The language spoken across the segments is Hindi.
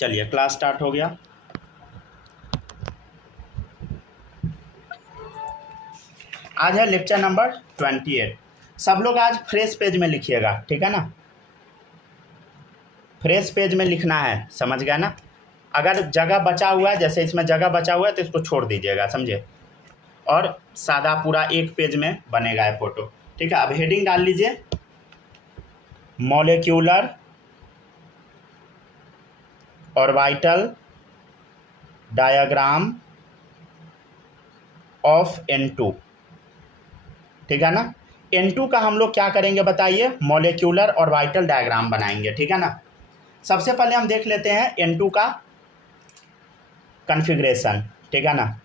चलिए क्लास स्टार्ट हो गया। आज है लेक्चर नंबर 28। सब लोग आज फ्रेश पेज में लिखिएगा, ठीक है ना। फ्रेश पेज में लिखना है, समझ गया ना। अगर जगह बचा हुआ है, जैसे इसमें जगह बचा हुआ है तो इसको छोड़ दीजिएगा, समझे। और सादा पूरा एक पेज में बनेगा ये फोटो, ठीक है। अब हेडिंग डाल लीजिए, molecular orbital diagram of N2, ठीक है ना। N2 का हम लोग क्या करेंगे बताइए, मॉलिक्यूलर ऑर्बिटल डायग्राम बनाएंगे, ठीक है ना। सबसे पहले हम देख लेते हैं N2 का कॉन्फ़िगरेशन, ठीक है ना।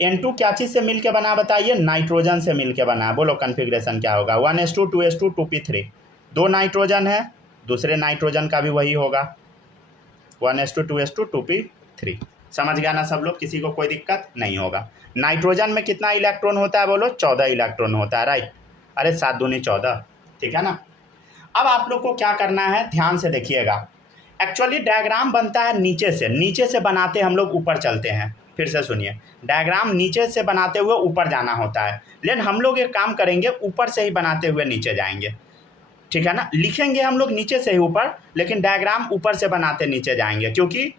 N2 क्या चीज़ से मिलके बना बताइए, नाइट्रोजन से मिलके बना। बोलो कॉन्फ़िगरेशन क्या होगा, 1s2 2s2 2p3। 2 नाइट्रोजन है, दूसरे नाइट्रोजन का भी वही होगा, 1s2 2s2 2p3। समझ गया ना सब लोग, किसी को कोई दिक्कत नहीं होगा। नाइट्रोजन में कितना इलेक्ट्रॉन होता है, बोलो 14 इलेक्ट्रॉन होता है, राइट। अरे 7 दूनी 14, ठीक है ना। अब आप लोग को क्या करना है, ध्यान से देखिएगा। एक्चुअली डायग्राम बनता है नीचे से बनाते हम लोग ऊपर चलते हैं। फिर से सुनिए, डायग्राम नीचे से बनाते हुए ऊपर जाना होता है, लेकिन हम लोग एक काम करेंगे, ऊपर से ही बनाते हुए नीचे जाएंगे, ठीक है ना। लिखेंगे हम लोग नीचे से ही ऊपर, लेकिन डायग्राम ऊपर से बनाते नीचे जाएंगे, क्योंकि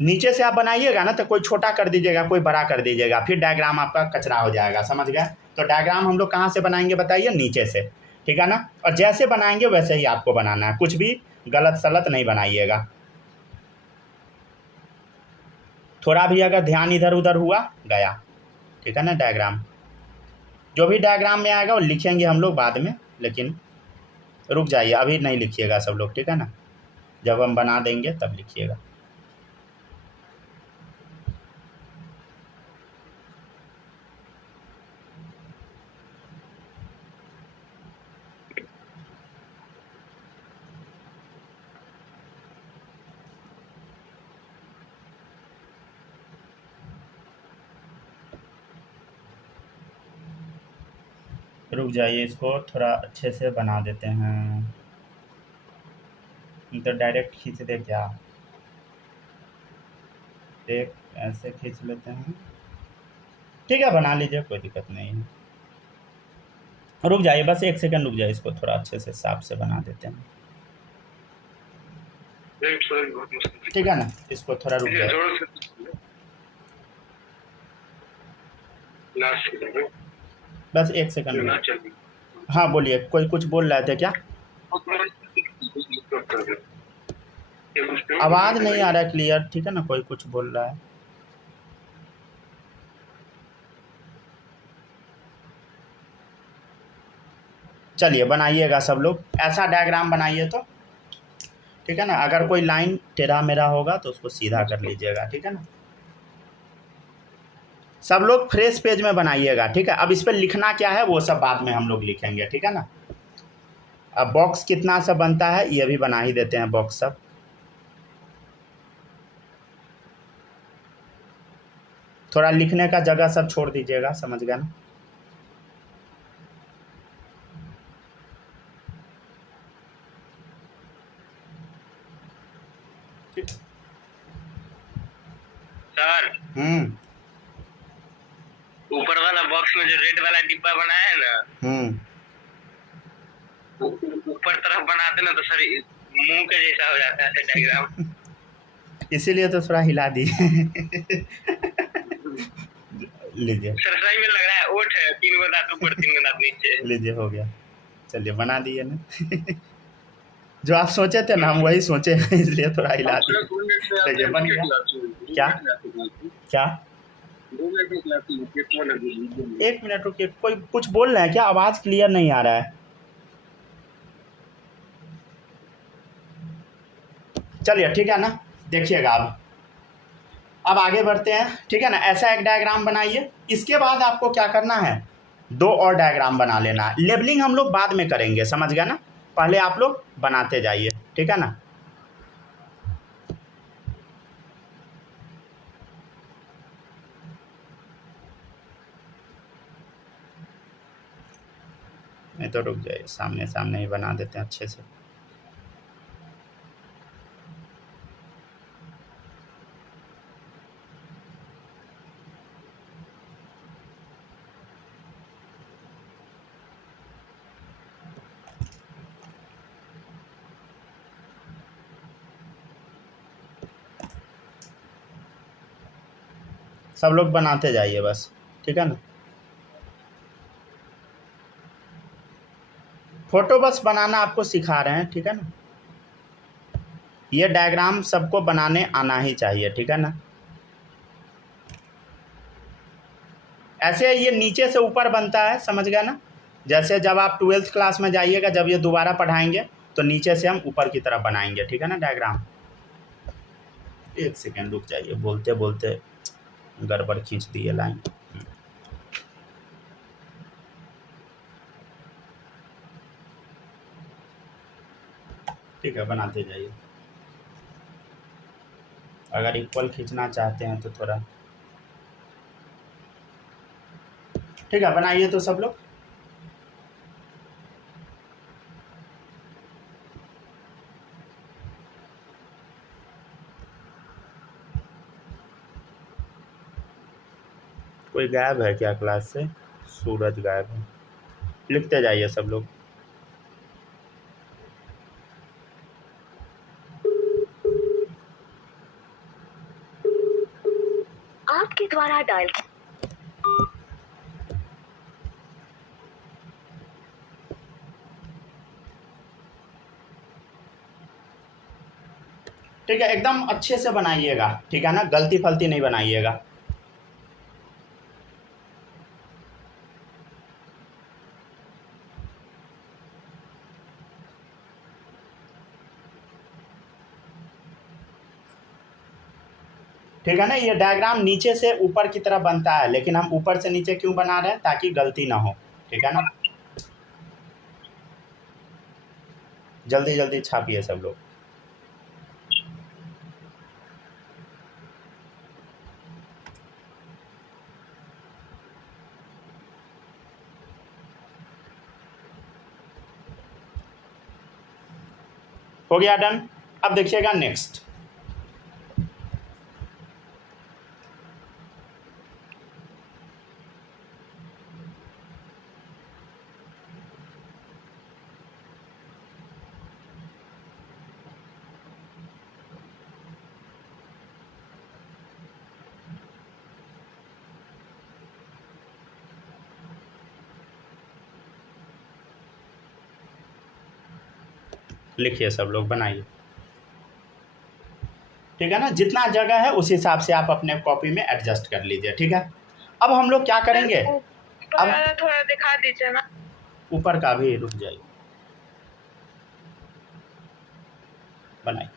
नीचे से आप बनाइएगा ना तो कोई छोटा कर दीजिएगा, कोई बड़ा कर दीजिएगा, फिर डायग्राम आपका कचरा हो जाएगा, समझ गए। तो डायग्राम हम लोग कहाँ से बनाएंगे बताइए, नीचे से, ठीक है ना। और जैसे बनाएंगे वैसे ही आपको बनाना है, कुछ भी गलत सलत नहीं बनाइएगा। थोड़ा भी अगर ध्यान इधर उधर हुआ गया, ठीक है ना। डायग्राम जो भी डायग्राम में आएगा वो लिखेंगे हम लोग बाद में, लेकिन रुक जाइए, अभी नहीं लिखिएगा सब लोग, ठीक है ना। जब हम बना देंगे तब लिखिएगा। रुक जाइए, इसको थोड़ा अच्छे से बना देते हैं, तो डायरेक्ट खींच दे क्या, एक ऐसे खींच लेते हैं, ठीक है, बना लीजिए, कोई दिक्कत नहीं है। रुक जाइए, बस 1 सेकंड रुक जाइए, इसको थोड़ा अच्छे से साफ से बना देते हैं, ठीक है ना। इसको थोड़ा रुक जाइए, बस 1 सेकंड। हाँ बोलिए, कोई कुछ बोल रहे थे क्या। आवाज़ नहीं आ रहा है क्लियर, ठीक है ना, कोई कुछ बोल रहा है। चलिए बनाइएगा सब लोग, ऐसा डायग्राम बनाइए तो, ठीक है ना। अगर कोई लाइन टेढ़ा मेढ़ा होगा तो उसको सीधा कर लीजिएगा, ठीक है ना। सब लोग फ्रेश पेज में बनाइएगा, ठीक है। अब इस पर लिखना क्या है वो सब बाद में हम लोग लिखेंगे, ठीक है ना। अब बॉक्स कितना सा बनता है ये भी बना ही देते हैं, बॉक्स सब। थोड़ा लिखने का जगह सब छोड़ दीजिएगा, समझ गया ना। सर ऊपर वाला बॉक्स में जो रेड वाला डिब्बा बनाया है ना, ऊपर तरफ बनाते ना तो सर मुंह के जैसा हो जाता है डायग्राम, इसीलिए तो थोड़ा हिला दी। लीजिए सर सही में लग रहा है ओठ है, 3 गो दांत ऊपर 3 गो दांत नीचे। लीजिए, हो गया, चलिए बना दिए ना। जो आप सोचे थे ना हम वही सोचे हैं, इसलिए थोड़ा हिला दिए। देखिए बन गया। क्या क्या, 1 मिनट रुकिए, कोई कुछ बोल रहे हैं क्या, आवाज़ क्लियर नहीं आ रहा है। चलिए ठीक है ना, देखिएगा अब आगे बढ़ते हैं, ठीक है ना। ऐसा एक डायग्राम बनाइए, इसके बाद आपको क्या करना है, 2 और डायग्राम बना लेना। लेबलिंग हम लोग बाद में करेंगे, समझ गया ना। पहले आप लोग बनाते जाइए, ठीक है ना। नहीं तो रुक जाइए, सामने सामने ही बना देते हैं अच्छे से। सब लोग बनाते जाइए बस, ठीक है ना। फोटो बस बनाना आपको सिखा रहे हैं, ठीक है ना। ये डायग्राम सबको बनाने आना ही चाहिए, ठीक है ना। ऐसे ये नीचे से ऊपर बनता है, समझ गया ना। जैसे जब आप 12th क्लास में जाइएगा, जब ये दोबारा पढ़ाएंगे तो नीचे से हम ऊपर की तरफ बनाएंगे, ठीक है ना डायग्राम। एक सेकेंड रुक जाइए, बोलते बोलते गड़बड़ खींच दिए लाइन। ठीक है, बनाते जाइए। अगर इक्वल खींचना चाहते हैं तो थोड़ा, ठीक है बनाइए तो सब लोग। कोई गायब है क्या क्लास से? सूरज गायब है। लिखते जाइए सब लोग। आपके द्वारा डायल। ठीक है, एकदम अच्छे से बनाइएगा, ठीक है ना, गलती फलती नहीं बनाइएगा। ठीक है ना। ये डायग्राम नीचे से ऊपर की तरफ बनता है, लेकिन हम ऊपर से नीचे क्यों बना रहे हैं? ताकि गलती ना हो, ठीक है ना। जल्दी जल्दी छापिए सब लोग। हो गया डन। अब देखिएगा नेक्स्ट। लिखिए सब लोग, बनाइए, ठीक है ना। जितना जगह है उस हिसाब से आप अपने कॉपी में एडजस्ट कर लीजिए, ठीक है। अब हम लोग क्या करेंगे, अब थोड़ा दिखा दीजिए ना। ऊपर का भी, रुक जाइए, बनाइए।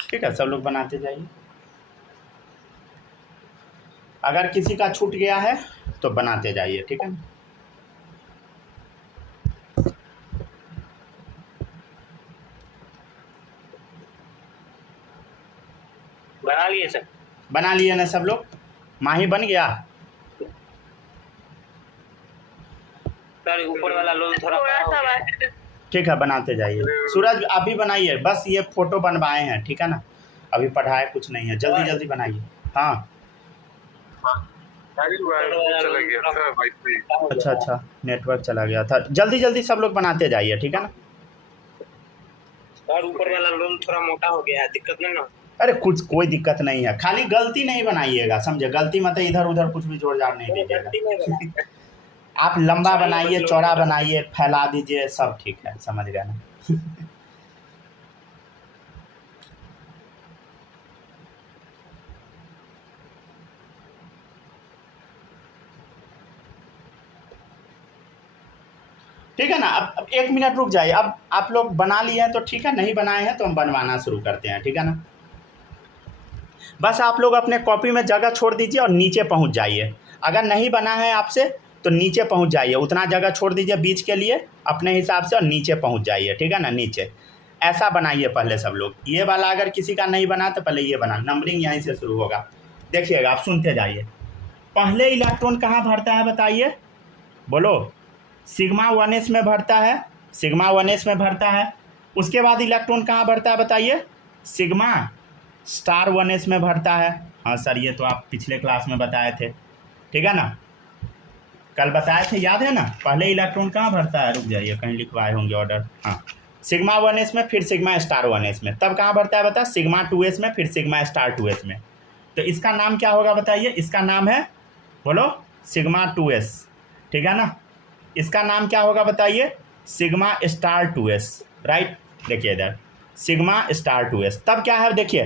ठीक है, सब लोग बनाते जाइए। अगर किसी का छूट गया है तो बनाते जाइए, ठीक है ना। बना लिए सर? बना लिए ना सब लोग? माही बन गया? सर ऊपर वाला लोग थोड़ा ठीक है, बनाते जाइए। सूरज आप भी बनाइए, बस ये फोटो बनवाए हैं, ठीक है ना। अभी पढ़ाए कुछ नहीं है, जल्दी जल्दी बनाइए। हाँ अच्छा अच्छा, नेटवर्क चला गया था। जल्दी जल्दी सब लोग बनाते जाइए, ठीक है ना। सर ऊपर वाला लोग थोड़ा मोटा हो गया है, दिक्कत नहीं ना? अरे कुछ कोई दिक्कत नहीं है, खाली गलती नहीं बनाइएगा, समझे। गलती मतलब इधर उधर कुछ भी जोड़ जाड़ नहीं दीजिएगा। आप लंबा बनाइए, चौड़ा बनाइए, फैला दीजिए, सब ठीक है, समझ गए ना। ठीक है ना। अब 1 मिनट रुक जाइए। अब आप लोग बना लिए हैं तो ठीक है, नहीं बनाए हैं तो हम बनवाना शुरू करते हैं, ठीक है ना। बस आप लोग अपने कॉपी में जगह छोड़ दीजिए और नीचे पहुंच जाइए। अगर नहीं बना है आपसे तो नीचे पहुंच जाइए, उतना जगह छोड़ दीजिए बीच के लिए अपने हिसाब से और नीचे पहुंच जाइए, ठीक है ना। नीचे ऐसा बनाइए पहले सब लोग। ये वाला अगर किसी का नहीं बना तो पहले ये बना, नंबरिंग यहीं से शुरू होगा। देखिएगा, आप सुनते जाइए। पहले इलेक्ट्रॉन कहाँ भरता है बताइए, बोलो। सिग्मा 1s में भरता है, सिग्मा 1s में भरता है। उसके बाद इलेक्ट्रॉन कहाँ भरता है बताइए, सिग्मा स्टार 1s में भरता है। हाँ सर, ये तो आप पिछले क्लास में बताए थे, ठीक है ना, कल बताए थे, याद है ना। पहले इलेक्ट्रॉन कहाँ भरता है, रुक जाइए, कहीं लिखवाए होंगे ऑर्डर। हाँ, सिग्मा 1s में फिर सिग्मा स्टार 1s में, तब कहाँ भरता है बता, सिग्मा 2s में फिर सिग्मा स्टार 2s में। तो इसका नाम क्या होगा बताइए, इसका नाम है, बोलो, सिग्मा 2s, ठीक है ना। इसका नाम क्या होगा बताइए, सिग्मा स्टार 2s, राइट। देखिए इधर सिग्मा स्टार 2s, तब क्या है देखिए,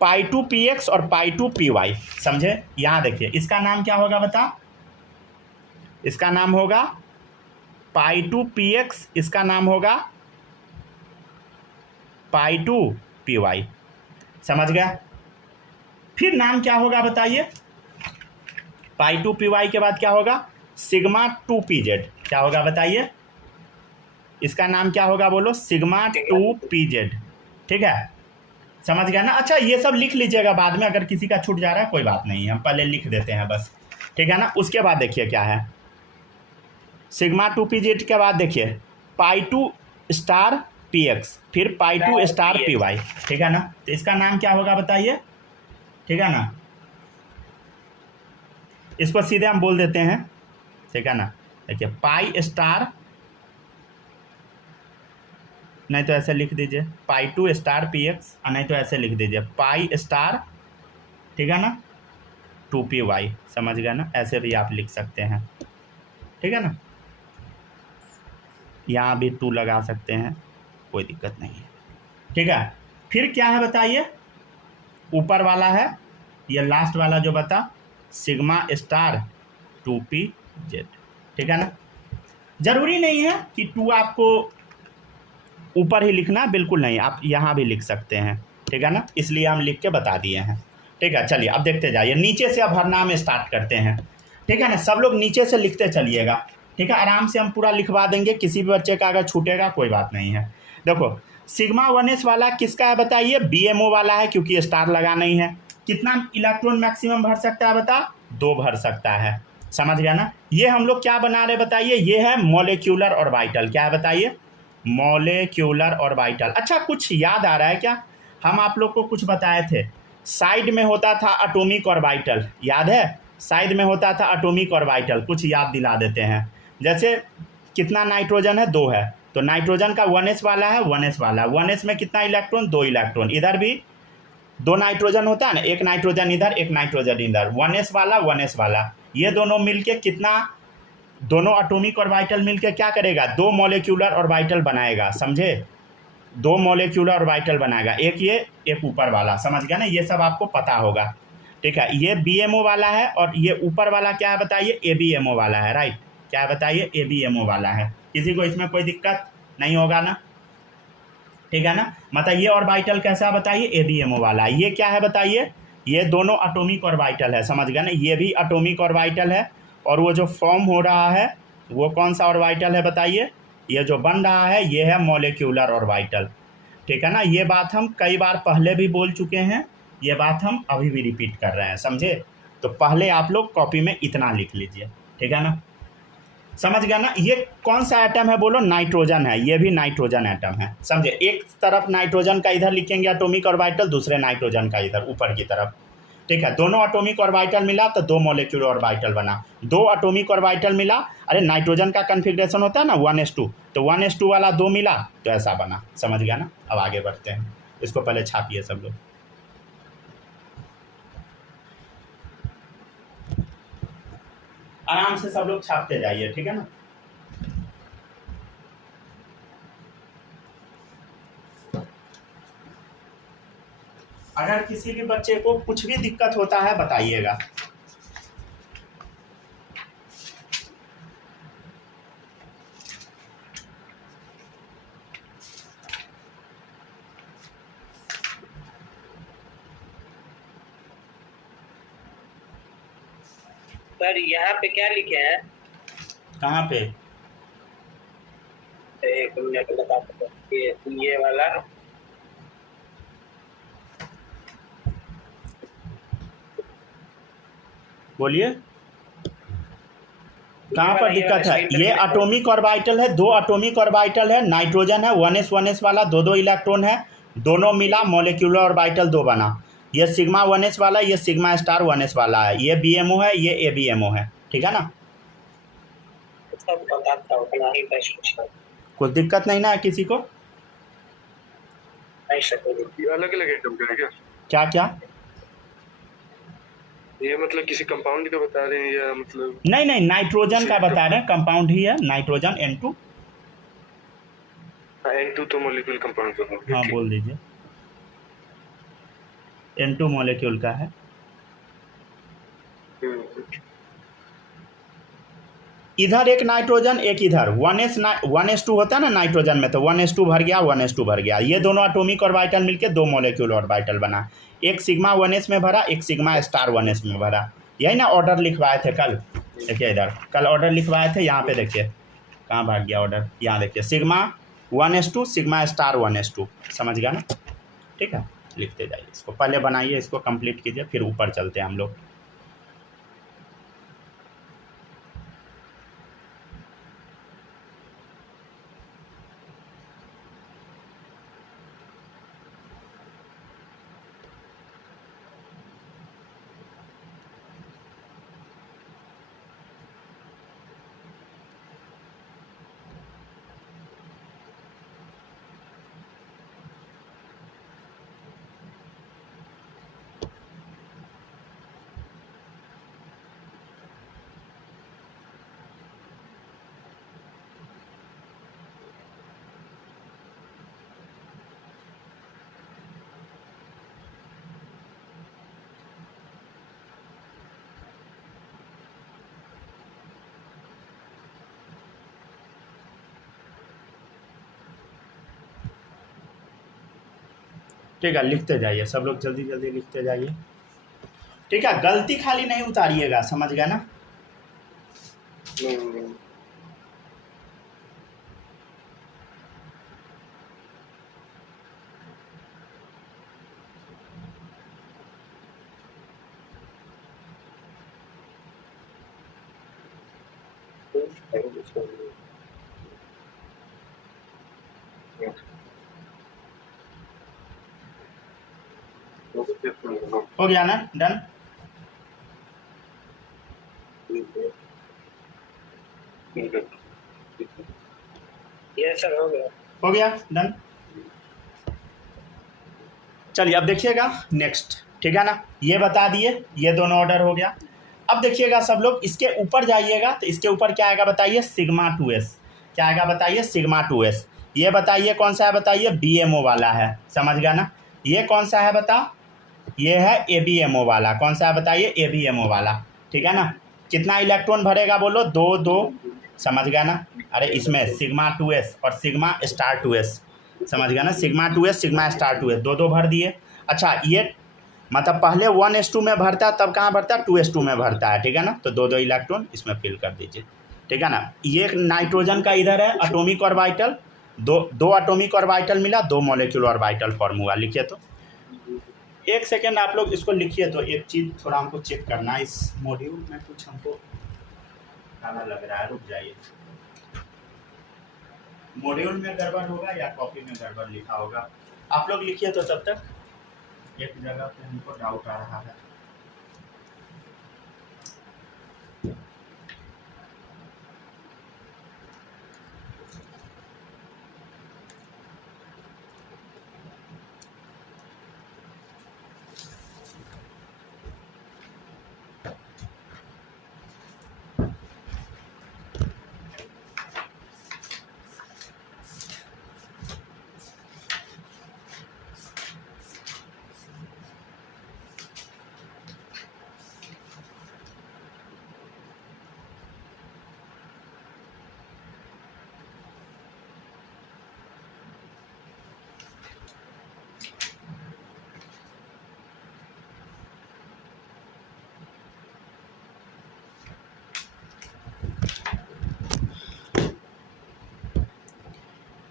पाई 2 px और पाई 2 py, समझे। यहाँ देखिए इसका नाम क्या होगा बता, इसका नाम होगा पाई 2 px, इसका नाम होगा पाई 2 py, समझ गया। फिर नाम क्या होगा बताइए, पाई 2 py के बाद क्या होगा, सिग्मा 2 pz, क्या होगा बताइए, इसका नाम क्या होगा बोलो, सिग्मा 2 pz, ठीक है, समझ गया ना। अच्छा ये सब लिख लीजिएगा बाद में, अगर किसी का छूट जा रहा है कोई बात नहीं है, हम पहले लिख देते हैं बस, ठीक है ना। उसके बाद देखिए क्या है, सिग्मा 2 pz के बाद देखिए पाई 2 स्टार px, फिर पाई 2 स्टार py, ठीक है ना। तो इसका नाम क्या होगा बताइए, ठीक है ना। इसको सीधे हम बोल देते हैं, ठीक है ना। देखिए पाई स्टार, नहीं तो ऐसे लिख दीजिए पाई 2 स्टार px, और नहीं तो ऐसे लिख दीजिए पाई स्टार, ठीक है ना, 2 py, समझ गया ना। ऐसे भी आप लिख सकते हैं, ठीक है ना। यहाँ भी 2 लगा सकते हैं, कोई दिक्कत नहीं है, ठीक है। फिर क्या है बताइए, ऊपर वाला है ये लास्ट वाला जो बता, सिग्मा स्टार 2 pz, ठीक है ना। ज़रूरी नहीं है कि 2 आपको ऊपर ही लिखना, बिल्कुल नहीं, आप यहाँ भी लिख सकते हैं, ठीक है ना, इसलिए हम लिख के बता दिए हैं, ठीक है। चलिए अब देखते जाइए, नीचे से अब हर नाम स्टार्ट करते हैं, ठीक है ना। सब लोग नीचे से लिखते चलिएगा, ठीक है, आराम से हम पूरा लिखवा देंगे, किसी भी बच्चे का अगर छूटेगा कोई बात नहीं है। देखो सिग्मा 1s वाला किसका है बताइए, BMO वाला है, क्योंकि स्टार लगा नहीं है। कितना इलेक्ट्रॉन मैक्सिमम भर सकता है बता, 2 भर सकता है, समझ गया ना। ये हम लोग क्या बना रहे बताइए, ये है मॉलिक्यूलर ऑर्बिटल, क्या है बताइए, मॉलिक्यूलर ऑर्बिटल। अच्छा कुछ याद आ रहा है क्या, हम आप लोग को कुछ बताए थे, साइड में होता था एटॉमिक ऑर्बिटल, याद है, साइड में होता था एटॉमिक ऑर्बिटल, कुछ याद दिला देते हैं। जैसे कितना नाइट्रोजन है, 2 है, तो नाइट्रोजन का 1s वाला है, 1s वाला, 1s में कितना इलेक्ट्रॉन, 2 इलेक्ट्रॉन, इधर भी 2 नाइट्रोजन होता है ना, एक नाइट्रोजन इधर, एक नाइट्रोजन इधर, 1s वाला 1s वाला, ये दोनों मिलके कितना, दोनों एटॉमिक ऑर्बिटल मिलके क्या करेगा, 2 मॉलिक्यूलर ऑर्बिटल बनाएगा, समझे, 2 मॉलिक्यूलर ऑर्बिटल बनाएगा, एक ये एक ऊपर वाला, समझ गया ना। ये सब आपको पता होगा, ठीक है। ये BMO वाला है और ये ऊपर वाला क्या है बताइए, ABMO वाला है, राइट, क्या है बताइए, ABMO वाला है। किसी को इसमें कोई दिक्कत नहीं होगा ना, ठीक है ना। मतलब ये ऑर्बिटल कैसा बताइए, ABMO वाला, ये क्या है बताइए, ये दोनों एटॉमिक ऑर्बिटल है, समझ गया ना, ये भी एटॉमिक ऑर्बिटल है, और वो जो फॉर्म हो रहा है वो कौन सा ऑर्बिटल है बताइए, ये जो बन रहा है ये है मॉलिक्यूलर ऑर्बिटल, ठीक है ना। ये बात हम कई बार पहले भी बोल चुके हैं, ये बात हम अभी भी रिपीट कर रहे हैं, समझे। तो पहले आप लोग कॉपी में इतना लिख लीजिए, ठीक है ना, समझ गया ना। ये कौन सा एटम है बोलो, नाइट्रोजन है, ये भी नाइट्रोजन एटम है, समझे। एक तरफ नाइट्रोजन का इधर लिखेंगे एटॉमिक ऑर्बिटल, दूसरे नाइट्रोजन का इधर ऊपर की तरफ, ठीक है। दोनों एटॉमिक ऑर्बिटल मिला तो 2 मॉलिक्यूलर ऑर्बिटल बना, 2 एटॉमिक ऑर्बिटल मिला, अरे नाइट्रोजन का कन्फिग्रेशन होता है ना 1s2, तो 1s2 वाला 2 मिला तो ऐसा बना, समझ गया ना। अब आगे बढ़ते हैं, इसको पहले छापिए सब लोग, आराम से सब लोग छापते जाइए, ठीक है ना। अगर किसी भी बच्चे को कुछ भी दिक्कत होता है बताइएगा। सर यहाँ पे क्या लिखे हैं, कहाँ पे, एक मिनट बता सकते, ये वाला बोलिए कहाँ पर दिक्कत है। ये एटॉमिक ऑर्बिटल है, 2 एटॉमिक ऑर्बिटल है, नाइट्रोजन है, 1s वाला 2 इलेक्ट्रॉन है, दोनों मिला मॉलिक्यूलर ऑर्बिटल 2 बना। ये सिग्मा 1s वाला, ये सिग्मा स्टार 1s वाला है, ये BMO है, ये ABMO है, ठीक है ना। सब बताता हूँ, कुछ दिक्कत नहीं ना है किसी को, ये अलग अलग एटम का है क्या? क्या क्या? ये मतलब किसी कंपाउंड का बता रहे हैं या मतलब? नहीं नहीं, नाइट्रोजन का बता रहे हैं, कंपाउंड ही है नाइट्रोजन N2। N2 तो मॉलिक्यूल कंपाउंड का हो गया, हाँ ठीक। बोल दीजिए, N2 मॉलिक्यूल का है। इधर एक नाइट्रोजन एक इधर, 1s2 होता है ना नाइट्रोजन में, तो 1s2 भर गया 1s2 भर गया, ये दोनों एटॉमिक ऑर्बिटल मिलके 2 मॉलिक्यूल ऑर्बिटल बना। एक सिग्मा 1s में भरा, एक सिग्मा स्टार 1s में भरा। यही ना ऑर्डर लिखवाए थे कल, देखिए इधर कल ऑर्डर लिखवाए थे, यहाँ पे देखिए कहाँ भाग गया ऑर्डर, यहाँ देखिए sigma 1s2 sigma star 1s2, समझ गया ना? ठीक है, लिखते जाइए इसको, पहले बनाइए, इसको कंप्लीट कीजिए, फिर ऊपर चलते हैं हम लोग। ठीक है, लिखते जाइए सब लोग, जल्दी जल्दी लिखते जाइए। ठीक है, गलती खाली नहीं उतारिएगा, समझ गए ना? हो गया ना, डन? यस सर, हो गया। हो गया, डन। चलिए अब देखिएगा नेक्स्ट, ठीक है ना? ये बता दिए, ये दोनों ऑर्डर हो गया। अब देखिएगा सब लोग, इसके ऊपर जाइएगा तो इसके ऊपर क्या आएगा बताइए, सिग्मा 2s। क्या आएगा बताइए, सिग्मा 2s। ये बताइए कौन सा है, बताइए BMO वाला है, समझ गया ना? ये कौन सा है बता, ये है ABMO वाला। कौन सा है बताइए, ABMO वाला, ठीक है ना? कितना इलेक्ट्रॉन भरेगा बोलो, 2 2, समझ गया ना? अरे इसमें सिग्मा 2s और सिग्मा स्टार 2s, समझ गया ना? Sigma 2s sigma star 2s, 2 2 भर दिए। अच्छा ये मतलब पहले 1s2 में भरता है, तब कहाँ भरता है, 2s2 में भरता है, ठीक है ना? तो 2 2 इलेक्ट्रॉन इसमें फिल कर दीजिए, ठीक है ना? ये नाइट्रोजन का इधर है एटॉमिक ऑर्बिटल, दो एटॉमिक ऑर्बिटल मिला, 2 मॉलिक्यूल ऑर्बिटल फॉर्म हुआ। लिखिए तो, एक सेकेंड आप लोग इसको लिखिए तो, एक चीज़ थोड़ा हमको चेक करना है, इस मॉड्यूल में कुछ हमको काला लग रहा है, रुक जाइए। मॉड्यूल में गड़बड़ होगा या कॉपी में गड़बड़ लिखा होगा, आप लोग लिखिए तो, तब तक एक जगह पे हमको डाउट आ रहा है।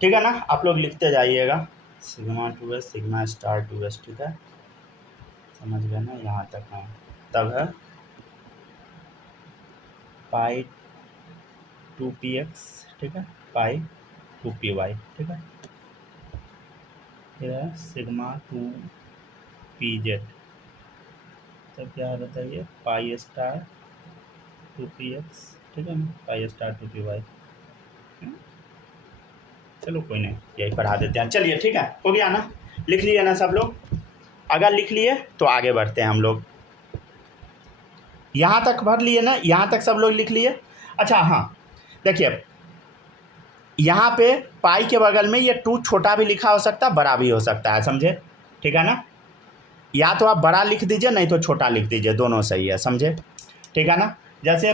ठीक है ना? आप लोग लिखते जाइएगा, sigma 2s sigma star 2s, ठीक है, समझ गए ना? यहाँ तक है, तब है पाई 2px, ठीक है, पाई 2py, ठीक है, फिर है सिग्मा 2pz, तब क्या है बताइए, पाई स्टार 2px, ठीक है ना, पाई स्टार 2py। चलो कोई नहीं, यही पढ़ा देते हैं, चलिए ठीक है, हो गया ना? लिख लिए ना सब लोग? अगर लिख लिए तो आगे बढ़ते हैं हम लोग। यहाँ तक भर लिए ना, यहाँ तक सब लोग लिख लिए? अच्छा हाँ, देखिए यहाँ पे पाई के बगल में ये 2 छोटा भी लिखा हो सकता है, बड़ा भी हो सकता है, समझे? ठीक है ना? या तो आप बड़ा लिख दीजिए, नहीं तो छोटा लिख दीजिए, दोनों सही है, समझे? ठीक है ना? जैसे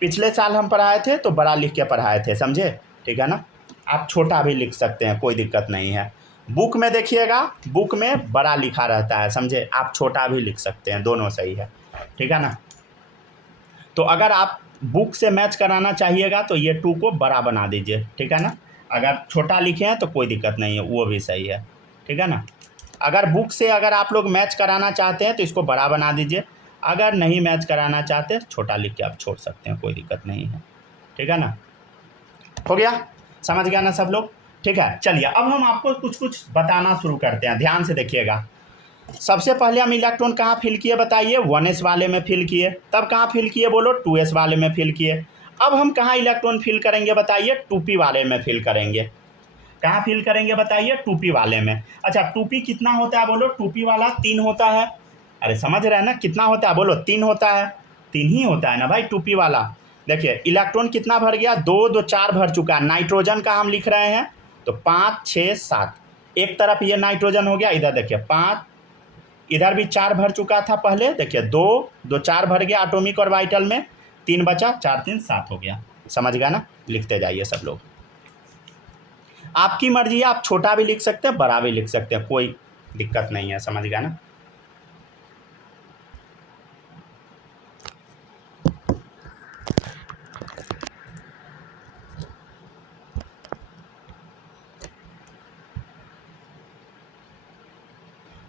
पिछले साल हम पढ़ाए थे तो बड़ा लिख के पढ़ाए थे, समझे? ठीक है ना? आप छोटा भी लिख सकते हैं, कोई दिक्कत नहीं है। बुक में देखिएगा, बुक में बड़ा लिखा रहता है, समझे? आप छोटा भी लिख सकते हैं, दोनों सही है। ठीक है ना? तो अगर आप बुक से मैच कराना चाहिएगा तो ये 2 को बड़ा बना दीजिए। ठीक है ना? अगर छोटा लिखे हैं तो कोई दिक्कत नहीं है, वो भी सही है। ठीक है ना? अगर बुक से अगर आप लोग मैच कराना चाहते हैं तो इसको बड़ा बना दीजिए, अगर नहीं मैच कराना चाहते छोटा लिख के आप छोड़ सकते हैं, कोई दिक्कत नहीं है। ठीक है ना? हो गया? समझ गया ना सब लोग? ठीक है, चलिए अब हम आपको कुछ कुछ बताना शुरू करते हैं, ध्यान से देखिएगा। सबसे पहले हम इलेक्ट्रॉन कहाँ फिल किए बताइए? 1s वाले में फिल किए। तब कहाँ फिल किए बोलो? 2s वाले में फिल किए। अब हम कहाँ इलेक्ट्रॉन फिल करेंगे बताइए? 2p वाले में फिल करेंगे। कहाँ फिल करेंगे बताइए? 2p वाले में। अच्छा 2p कितना होता है बोलो? 2p वाला 3 होता है। अरे समझ रहे हैं ना? कितना होता है बोलो? 3 होता है। 3 ही होता है ना भाई 2p वाला। देखिए इलेक्ट्रॉन कितना भर गया? 2 2 4 भर चुका है। नाइट्रोजन का हम लिख रहे हैं तो 5 6 7। एक तरफ ये नाइट्रोजन हो गया, इधर देखिए 5, इधर भी 4 भर चुका था पहले, देखिए 2 2 4 भर गया एटॉमिक और वाइटल में, 3 बचा, 4 3 7 हो गया। समझ गया ना? लिखते जाइए सब लोग। आपकी मर्जी है, आप छोटा भी लिख सकते हैं, बड़ा भी लिख सकते हैं, कोई दिक्कत नहीं है। समझ गया ना?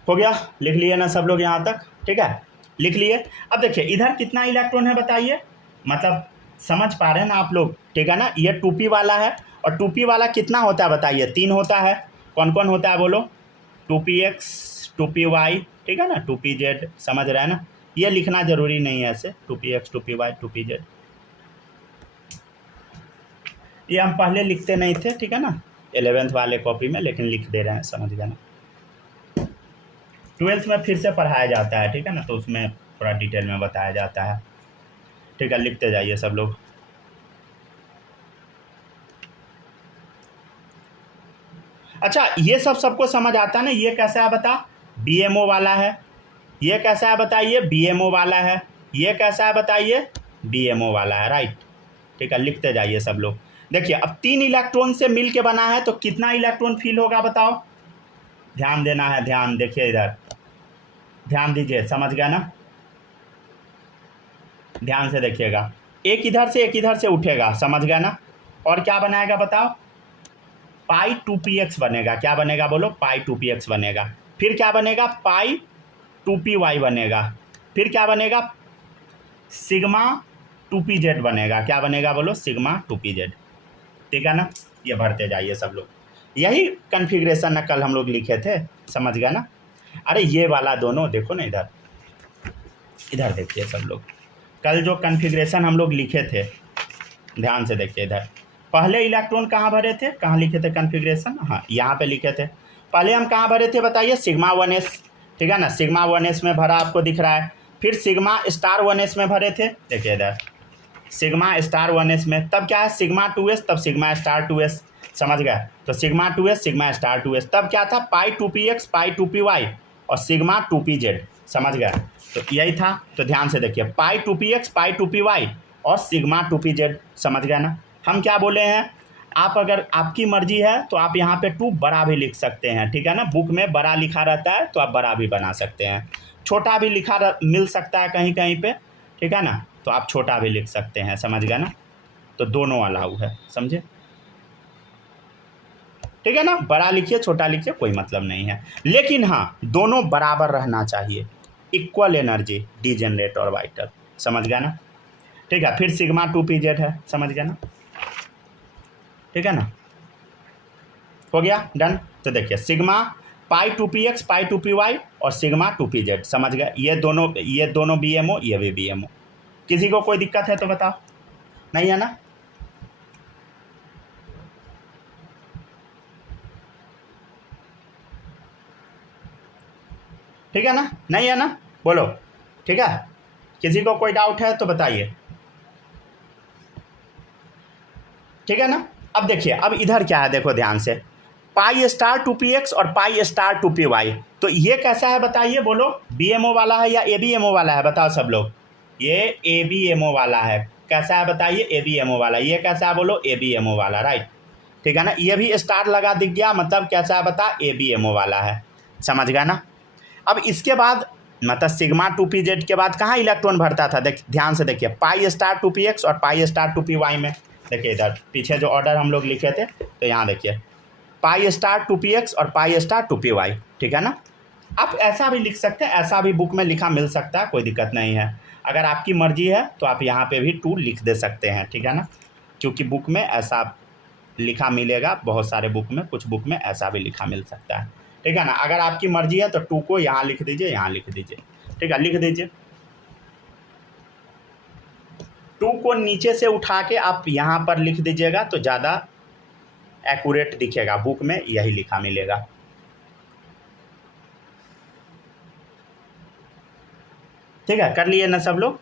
हो गया? लिख लिए ना सब लोग यहाँ तक? ठीक है, लिख लिए। अब देखिए इधर कितना इलेक्ट्रॉन है बताइए? मतलब समझ पा रहे हैं ना आप लोग? ठीक है ना? ये 2p वाला है और 2p वाला कितना होता है बताइए? 3 होता है। कौन कौन होता है बोलो? 2px 2py, ठीक है ना? 2pz, समझ रहे हैं ना? ये लिखना जरूरी नहीं है ऐसे, 2px 2py 2pz, ये हम पहले लिखते नहीं थे, ठीक है ना? 11th वाले कॉपी में, लेकिन लिख दे रहे हैं, समझ गए ना? 12th में फिर से पढ़ाया जाता है, ठीक है ना? तो उसमें थोड़ा डिटेल में बताया जाता है। ठीक है, लिखते जाइए सब लोग। अच्छा ये सब सबको समझ आता है ना? ये कैसा है बता? BMO वाला है। ये कैसा है बताइए? BMO वाला है। ये कैसा है बताइए? BMO वाला है, राइट। ठीक है, लिखते जाइए सब लोग। देखिए अब 3 इलेक्ट्रॉन से मिल के बना है तो कितना इलेक्ट्रॉन फिल होगा बताओ? ध्यान देना है, ध्यान देखिए, इधर ध्यान दीजिए, समझ गया ना? ध्यान से देखिएगा, एक इधर से एक इधर से उठेगा, समझ गया ना? और क्या बनाएगा बताओ? पाई 2px बनेगा। क्या बनेगा बोलो? पाई 2px बनेगा। फिर क्या बनेगा? पाई 2py बनेगा। फिर क्या बनेगा? सिग्मा 2pz बनेगा। क्या बनेगा बोलो? Sigma 2pz। ठीक है ना? ये भरते जाइए सब लोग। यही कन्फिग्रेशन कल हम लोग लिखे थे, समझ गया ना? अरे ये वाला दोनों देखो ना, इधर इधर देखिए सब लोग। कल जो कन्फिग्रेशन हम लोग लिखे थे, ध्यान से देखिए इधर। पहले इलेक्ट्रॉन कहाँ भरे थे? कहाँ लिखे थे कन्फिग्रेशन? हाँ यहाँ पे लिखे थे। पहले हम कहाँ भरे थे बताइए? सिग्मा 1s, ठीक है ना? सिग्मा 1s में भरा, आपको दिख रहा है। फिर सिग्मा स्टार 1s में भरे थे, देखिए इधर सिग्मा स्टार 1s में। तब क्या है? सिग्मा 2s, तब सिग्मा स्टार 2s, समझ गए? तो sigma 2s sigma star 2s। तब क्या था? पाई 2px पाई 2py और सिग्मा 2pz, समझ गए? तो यही था। तो ध्यान से देखिए, पाई 2px पाई 2py और सिग्मा 2pz, समझ गया ना? हम क्या बोले हैं? आप अगर आपकी मर्जी है तो आप यहाँ पे 2 बड़ा भी लिख सकते हैं, ठीक है ना? बुक में बड़ा लिखा रहता है तो आप बड़ा भी बना सकते हैं, छोटा भी लिखा मिल सकता है कहीं कहीं पे, ठीक है ना? तो आप छोटा भी लिख सकते हैं, समझ गया ना? तो दोनों अलाउ है, समझे? ठीक है ना? बड़ा लिखिए छोटा लिखिए, कोई मतलब नहीं है, लेकिन हाँ दोनों बराबर रहना चाहिए, इक्वल एनर्जी, डीजेनरेट और वाइटल, समझ गया ना? ठीक है, फिर सिग्मा 2pz है, समझ गया ना? ठीक है ना? हो गया, डन। तो देखिए सिग्मा पाई 2px पाई 2py और सिग्मा 2pz, समझ गए? ये दोनों BMO, ये भी BMO। किसी को कोई दिक्कत है तो बताओ? नहीं है ना? ठीक है ना, नहीं है ना, बोलो, ठीक है। किसी को कोई डाउट है तो बताइए, ठीक है ना। अब देखिए, अब इधर क्या है, देखो ध्यान से, पाई स्टार 2px और पाई स्टार 2py, तो ये कैसा है बताइए, बोलो, BMO वाला है या ABMO वाला है, बताओ सब लोग। ये ABMO वाला है, कैसा है बताइए, ABMO वाला। ये कैसा है, बोलो, ABMO वाला, राइट, ठीक है ना। ये भी स्टार लगा दिख गया, मतलब कैसा है बता, ABMO वाला है, समझ गया ना। अब इसके बाद मतलब सिग्मा 2pz के बाद कहाँ इलेक्ट्रॉन भरता था, ध्यान से देखिए, पाई स्टार 2px और पाई स्टार 2py में। देखिए इधर पीछे जो ऑर्डर हम लोग लिखे थे, तो यहाँ देखिए, पाई स्टार 2px और पाई स्टार 2py, ठीक है ना। आप ऐसा भी लिख सकते हैं, ऐसा भी बुक में लिखा मिल सकता है, कोई दिक्कत नहीं है। अगर आपकी मर्जी है तो आप यहाँ पे भी 2 लिख दे सकते हैं, ठीक है ना, क्योंकि बुक में ऐसा लिखा मिलेगा, बहुत सारे बुक में, कुछ बुक में ऐसा भी लिखा मिल सकता है, ठीक है ना। अगर आपकी मर्जी है तो 2 को यहाँ लिख दीजिए, यहाँ लिख दीजिए, ठीक है, लिख दीजिए। 2 को नीचे से उठा के आप यहाँ पर लिख दीजिएगा तो ज़्यादा एक्यूरेट दिखेगा, बुक में यही लिखा मिलेगा। ठीक है, कर लिए ना सब लोग,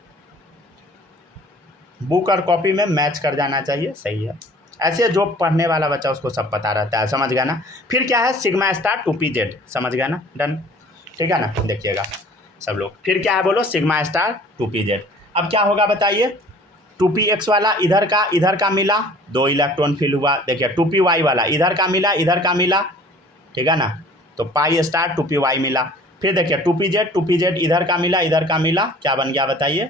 बुक और कॉपी में मैच कर जाना चाहिए, सही है। ऐसे जो पढ़ने वाला बच्चा उसको सब पता रहता है, समझ गया ना। फिर क्या है, सिग्मा स्टार 2pz, समझ गया ना, डन, ठीक है ना। देखिएगा सब लोग, फिर क्या है बोलो, सिग्मा स्टार 2pz। अब क्या होगा बताइए, 2px वाला इधर का मिला, 2 इलेक्ट्रॉन फिल हुआ। देखिए 2py वाला इधर का मिला, ठीक है ना, तो पाई स्टार 2py मिला। फिर देखिए 2pz इधर का मिला, क्या बन गया बताइए,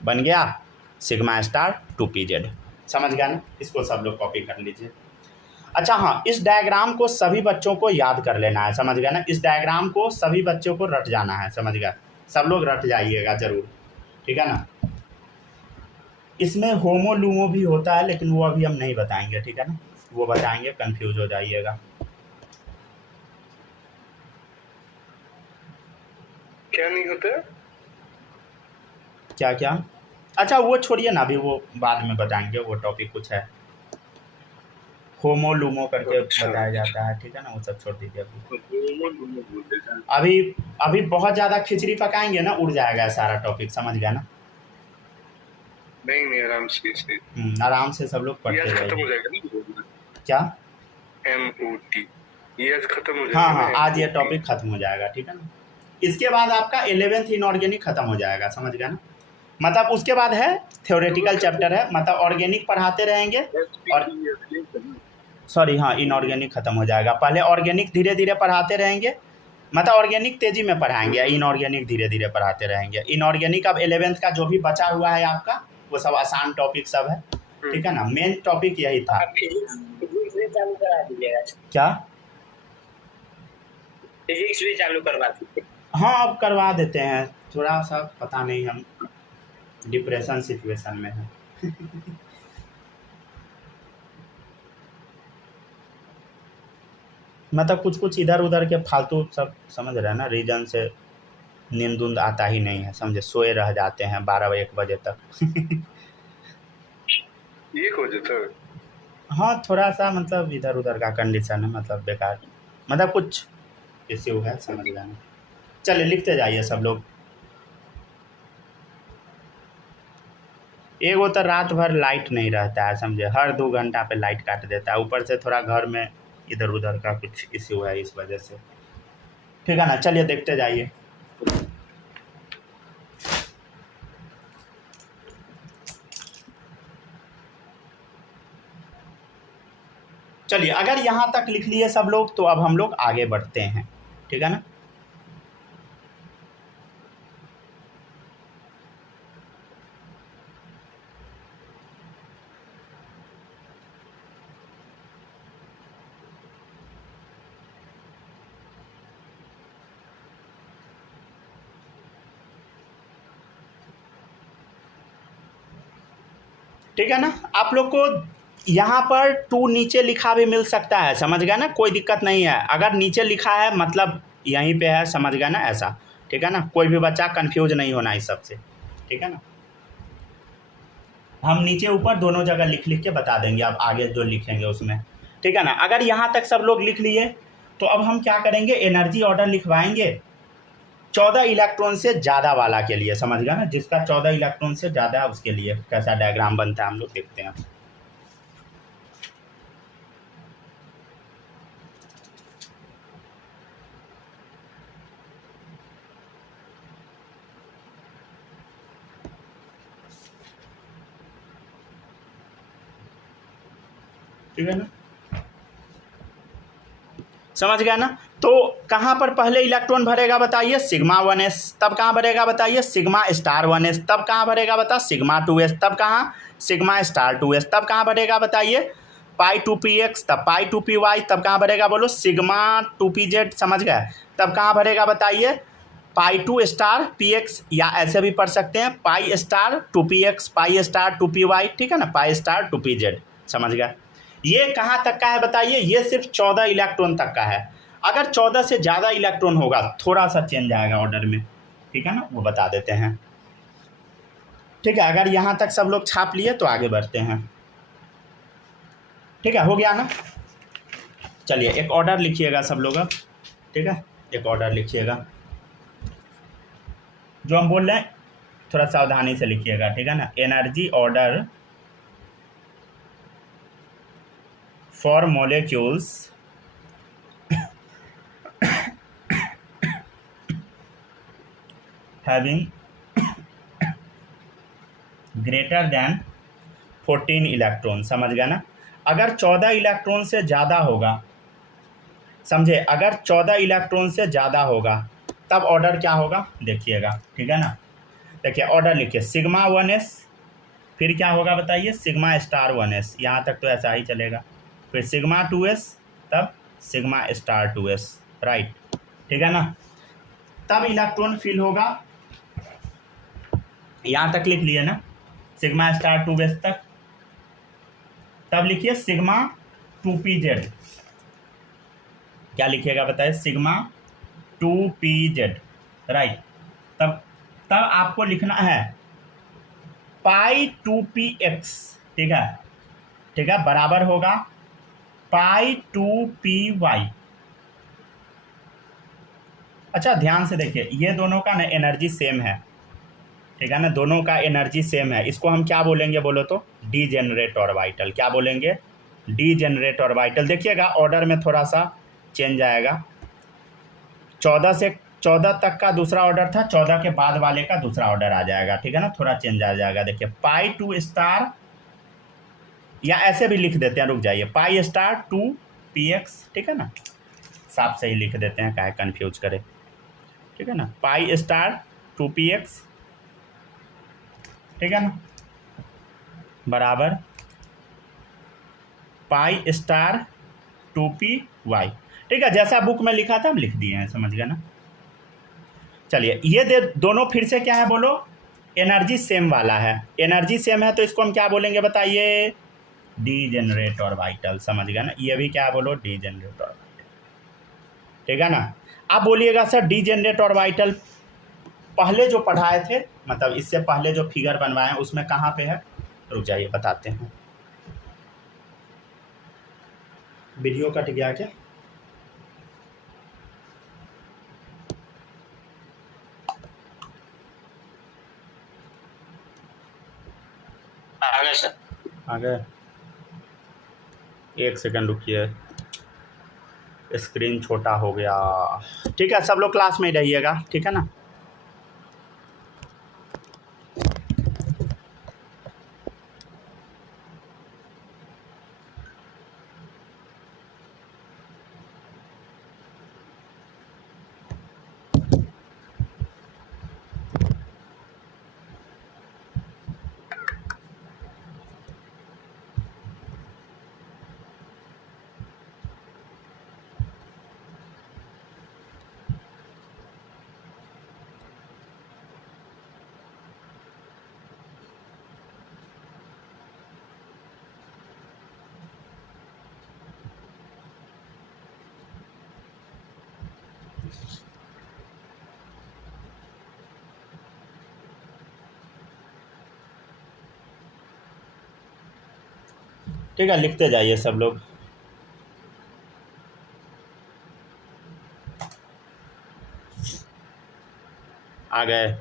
बन गया सिग्मा स्टार 2pz, समझ गया ना। इसको सब लोग कॉपी कर लीजिए। अच्छा हाँ, इस डायग्राम को सभी बच्चों को याद कर लेना है, समझ गया ना। इस डायग्राम को सभी बच्चों को रट जाना है, समझ गया, सब लोग रट जाइएगा ज़रूर, ठीक है ना। इसमें होमो लूमो भी होता है, लेकिन वो अभी हम नहीं बताएंगे, ठीक है ना, वो बताएंगे कंफ्यूज हो जाइएगा। क्या नहीं होता है, क्या क्या, अच्छा वो छोड़िए ना, अभी वो बाद में बताएंगे, वो टॉपिक कुछ है, होमो लूमो करके अच्छा। बताया जाता है, ठीक है ना, वो सब छोड़ दीजिए अभी बहुत ज़्यादा खिचड़ी पकाएंगे ना, उड़ जाएगा सारा टॉपिक, समझ गया ना। नहीं आराम से आराम से सब लोग ये पढ़ते आज खत्म जाइए। हो जाएगा ना, क्या, MOT ये आज खत्म हो जाएगा। हाँ हाँ, आज ये टॉपिक खत्म हो जाएगा, ठीक है ना। इसके बाद आपका 11th इनऑर्गेनिक खत्म हो जाएगा, समझ गया ना। मतलब उसके बाद है थ्योरेटिकल चैप्टर है, मतलब ऑर्गेनिक पढ़ाते रहेंगे, और सॉरी हाँ, इनऑर्गेनिक खत्म हो जाएगा। पहले ऑर्गेनिक धीरे धीरे पढ़ाते रहेंगे, मतलब ऑर्गेनिक तेज़ी में पढ़ाएंगे, इनऑर्गेनिक धीरे धीरे पढ़ाते रहेंगे। इनऑर्गेनिक अब 11th का जो भी बचा हुआ है आपका, वो सब आसान टॉपिक सब है, ठीक है ना। मेन टॉपिक यही था। चालू करा दीजिएगा, क्या, फिजिक्स भी चालू करवा दीजिए। हाँ अब करवा देते हैं, थोड़ा सा पता नहीं, हम डिप्रेशन सिचुएशन में हैं। मतलब कुछ इधर उधर के फालतू सब, समझ रहे हैं ना, रीजन से नींद उंद आता ही नहीं है, समझे, सोए रह जाते हैं 12-1 बजे तक। 1 बजे तक, हाँ थोड़ा सा मतलब इधर उधर का कंडीशन है, मतलब बेकार, मतलब कुछ इश्यू है, समझ गए ना। चलिए लिखते जाइए सब लोग। एगो तो रात भर लाइट नहीं रहता है, समझे, हर 2 घंटा पे लाइट काट देता है, ऊपर से थोड़ा घर में इधर उधर का कुछ इश्यू है, इस वजह से, ठीक है ना। चलिए देखते जाइए। चलिए, अगर यहाँ तक लिख लिए सब लोग तो अब हम लोग आगे बढ़ते हैं, ठीक है ना। ठीक है ना। आप लोग को यहाँ पर 2 नीचे लिखा भी मिल सकता है, समझ गया ना, कोई दिक्कत नहीं है। अगर नीचे लिखा है मतलब यहीं पे है, समझ गया ना, ऐसा, ठीक है ना। कोई भी बच्चा कंफ्यूज नहीं होना इस सब से, ठीक है ना। हम नीचे ऊपर दोनों जगह लिख के बता देंगे, अब आगे जो लिखेंगे उसमें, ठीक है ना। अगर यहाँ तक सब लोग लिख लिए तो अब हम क्या करेंगे, एनर्जी ऑर्डर लिखवाएंगे, 14 इलेक्ट्रॉन से ज़्यादा वाला के लिए, समझ गया ना, जिसका 14 इलेक्ट्रॉन से ज़्यादा है उसके लिए कैसा डायग्राम बनता है हम लोग देखते हैं। ठीक है ना, समझ गया ना। तो कहाँ पर पहले इलेक्ट्रॉन भरेगा बताइए, सिग्मा 1s, तब कहाँ भरेगा बताइए, सिग्मा स्टार 1s, तब कहाँ भरेगा बता, सिग्मा 2s, तब कहाँ, सिग्मा स्टार 2s, तब कहाँ भरेगा बताइए, पाई 2px, तब पाई 2py, तब कहाँ भरेगा बोलो, सिग्मा 2pz, समझ गए, तब कहाँ भरेगा बताइए, पाई 2 स्टार px, या ऐसे भी पढ़ सकते हैं pi star 2px, pi star 2py, ठीक है ना, पाई स्टार 2pz, समझ गया। ये कहाँ तक का है बताइए, ये सिर्फ 14 इलेक्ट्रॉन तक का है। अगर 14 से ज़्यादा इलेक्ट्रॉन होगा थोड़ा सा चेंज आएगा ऑर्डर में, ठीक है ना, वो बता देते हैं। ठीक है, अगर यहाँ तक सब लोग छाप लिए तो आगे बढ़ते हैं। ठीक है, हो गया ना। चलिए एक ऑर्डर लिखिएगा सब लोग अब, ठीक है, एक ऑर्डर लिखिएगा जो हम बोल रहे हैं, थोड़ा सावधानी से लिखिएगा, ठीक है ना। Energy order for molecules having greater than 14 electron, समझ गया ना। अगर 14 इलेक्ट्रॉन से ज़्यादा होगा, समझे, अगर 14 इलेक्ट्रॉन से ज़्यादा होगा तब ऑर्डर क्या होगा देखिएगा, ठीक है ना। देखिए ऑर्डर लिखिए, सिग्मा 1s, फिर क्या होगा बताइए, सिग्मा स्टार 1s, यहाँ तक तो ऐसा ही चलेगा, फिर सिग्मा 2s, तब सिग्मा स्टार 2s, राइट, ठीक है ना। तब इलेक्ट्रॉन फिल होगा, यहाँ तक लिख लिए ना, सिग्मा स्टार 2s तक, तब लिखिए सिग्मा 2pz, क्या लिखिएगा बताइए, सिग्मा 2pz, राइट। तब आपको लिखना है पाई 2px, ठीक है, ठीक है, बराबर होगा पाई 2py। अच्छा ध्यान से देखिए, ये दोनों का ना एनर्जी सेम है, ठीक है ना, दोनों का एनर्जी सेम है। इसको हम क्या बोलेंगे बोलो तो, डीजेनरेट ऑर्बिटल, क्या बोलेंगे, डीजेनरेट ऑर्बिटल। देखिएगा ऑर्डर में थोड़ा सा चेंज आएगा, 14 से 14 तक का दूसरा ऑर्डर था, 14 के बाद वाले का दूसरा ऑर्डर आ जाएगा, ठीक है ना, थोड़ा चेंज आ जाएगा। देखिए पाई 2 स्टार, या ऐसे भी लिख देते हैं, रुक जाइए, पाई स्टार 2px, ठीक है ना, साफ सही लिख देते हैं, काहे कन्फ्यूज करे, ठीक है ना, पाई स्टार 2px, ठीक है ना, बराबर पाई स्टार 2py, ठीक है, जैसा बुक में लिखा था हम लिख दिए हैं, समझ गए ना। चलिए ये दोनों फिर से क्या है बोलो, एनर्जी सेम वाला है, एनर्जी सेम है तो इसको हम क्या बोलेंगे बताइए, डीजेनरेट ऑर्बिटल, समझ गया ना। ये भी क्या बोलो, डीजेनरेट ऑर्बिटल, ठीक है ना। आप बोलिएगा सर डीजेनरेट ऑर्बिटल पहले जो पढ़ाए थे, मतलब इससे पहले जो फिगर बनवाए हैं उसमें कहाँ पे है, रुक जाइए बताते हैं। वीडियो कट गया क्या, आगे सर, आगे एक सेकंड रुकिए, स्क्रीन छोटा हो गया। ठीक है, सब लोग क्लास में ही रहिएगा, ठीक है ना। ठीक है, लिखते जाइए सब लोग। आ गए,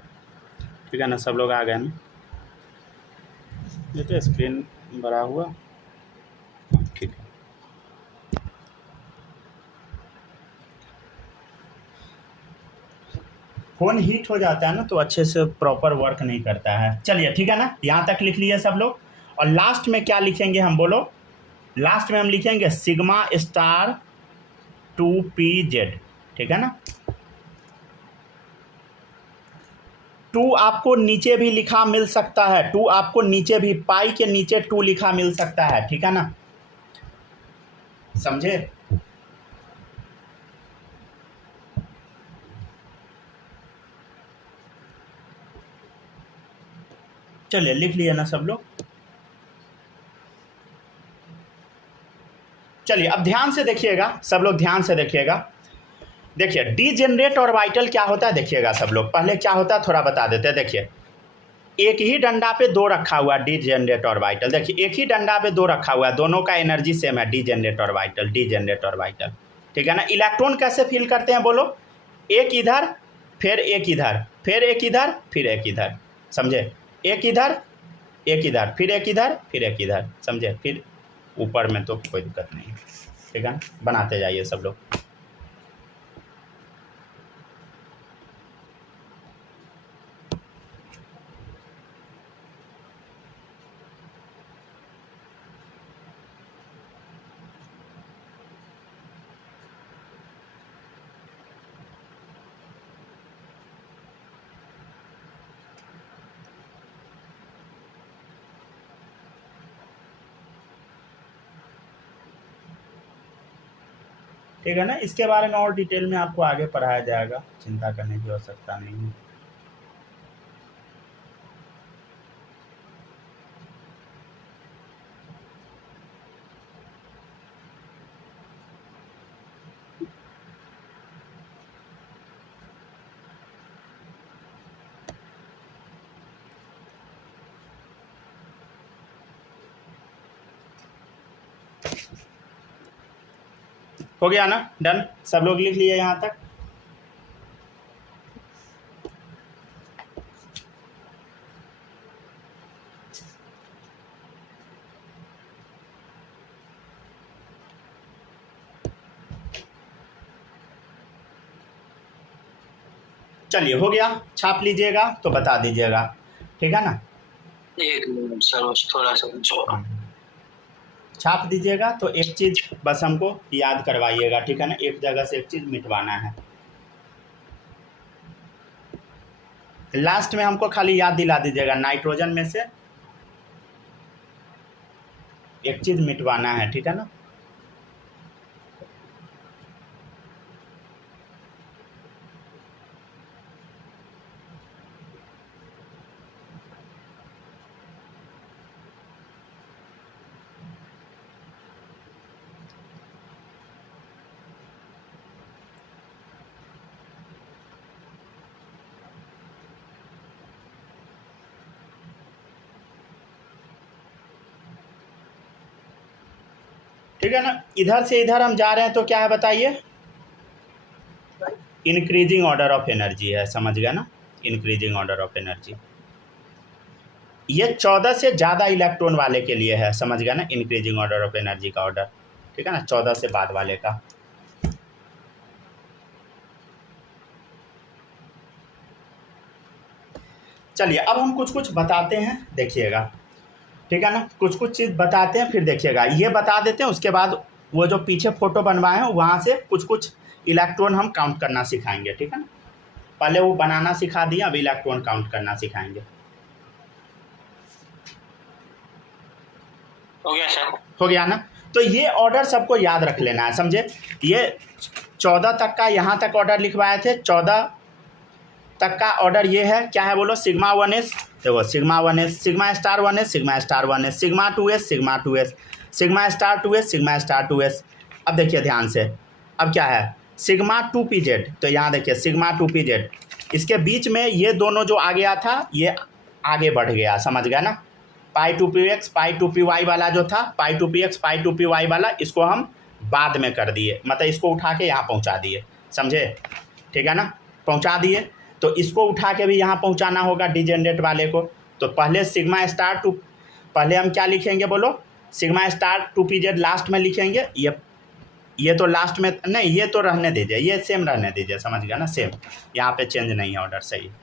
ठीक है ना, सब लोग आ गए ना। ये तो स्क्रीन बड़ा हुआ, ठीक है। फ़ोन हीट हो जाता है ना तो अच्छे से प्रॉपर वर्क नहीं करता है। चलिए ठीक है ना, यहाँ तक लिख लिए सब लोग। और लास्ट में क्या लिखेंगे हम, बोलो। लास्ट में हम लिखेंगे सिग्मा स्टार 2pz, ठीक है ना। 2 आपको नीचे भी लिखा मिल सकता है, 2 आपको नीचे भी, पाई के नीचे 2 लिखा मिल सकता है, ठीक है ना, समझे। चलिए लिख लिए ना सब लोग। चलिए अब ध्यान से देखिएगा सब लोग, ध्यान से देखिएगा। देखिए डीजेनरेट ऑर्बिटल क्या होता है, देखिएगा सब लोग। पहले क्या होता है थोड़ा बता देते हैं। देखिए एक ही डंडा पे 2 रखा हुआ है डीजेनरेट ऑर्बिटल। देखिए एक ही डंडा पे 2 रखा हुआ है, दोनों का एनर्जी सेम है, डीजेनरेट ऑर्बिटल, डीजेनरेट ऑर्बिटल, ठीक है ना। इलेक्ट्रॉन कैसे फील करते हैं, बोलो। एक इधर, फिर एक इधर, फिर एक इधर, फिर एक इधर, समझे। एक इधर, एक इधर, फिर एक इधर, फिर एक इधर, समझे। फिर ऊपर में तो कोई दिक्कत नहीं, ठीक है ना। बनाते जाइए सब लोग। ठीक है ना, इसके बारे में और डिटेल में आपको आगे पढ़ाया जाएगा, चिंता करने की आवश्यकता नहीं है। हो गया ना, डन, सब लोग लिख लिए यहाँ तक। चलिए हो गया, छाप लीजिएगा तो बता दीजिएगा, ठीक है ना। एक मिनट सर, थोड़ा सा छाप दीजिएगा तो एक चीज़ बस हमको याद करवाइएगा, ठीक है ना। एक जगह से एक चीज़ मिटवाना है, लास्ट में हमको खाली याद दिला दीजिएगा, नाइट्रोजन में से एक चीज़ मिटवाना है, ठीक है ना। ठीक है ना। इधर से इधर हम जा रहे हैं तो क्या है बताइए, इंक्रीजिंग ऑर्डर ऑफ एनर्जी है, समझ गया ना, इंक्रीजिंग ऑर्डर ऑफ एनर्जी। ये 14 से ज़्यादा इलेक्ट्रॉन वाले के लिए है, समझ गया ना, इंक्रीजिंग ऑर्डर ऑफ एनर्जी का ऑर्डर, ठीक है ना, 14 से बाद वाले का। चलिए अब हम कुछ कुछ बताते हैं, देखिएगा, ठीक है ना। कुछ कुछ चीज़ बताते हैं, फिर देखिएगा, ये बता देते हैं, उसके बाद वो जो पीछे फ़ोटो बनवाए हैं वहाँ से कुछ कुछ इलेक्ट्रॉन हम काउंट करना सिखाएंगे, ठीक है ना। पहले वो बनाना सिखा दिया, अब इलेक्ट्रॉन काउंट करना सिखाएंगे। हो गया सर, हो गया ना। तो ये ऑर्डर सबको याद रख लेना है, समझे। ये 14 तक का यहाँ तक ऑर्डर लिखवाए थे, 14 तक का ऑर्डर ये है, क्या है बोलो। सिग्मा 1s, देखो sigma 1s, sigma star 1s, sigma star 1s, sigma 2s, sigma 2s, sigma star 2s, sigma star 2s। अब देखिए ध्यान से, अब क्या है सिग्मा 2pz, तो यहाँ देखिए सिग्मा 2pz, इसके बीच में ये दोनों जो आ गया था ये आगे बढ़ गया, समझ गया ना। पाई 2px पाई 2py वाला जो था, पाई 2px पाई 2py वाला, इसको हम बाद में कर दिए, मतलब इसको उठा के यहाँ पहुँचा दिए, समझे, ठीक है ना, पहुँचा दिए। तो इसको उठा के भी यहाँ पहुँचाना होगा डिजेनरेट वाले को। तो पहले सिग्मा स्टार टू, पहले हम क्या लिखेंगे बोलो, सिग्मा स्टार 2pz लास्ट में लिखेंगे। ये तो लास्ट में नहीं, ये तो रहने दीजिए, ये सेम रहने दीजिए, समझ गया ना, सेम, यहाँ पे चेंज नहीं है ऑर्डर, सही है,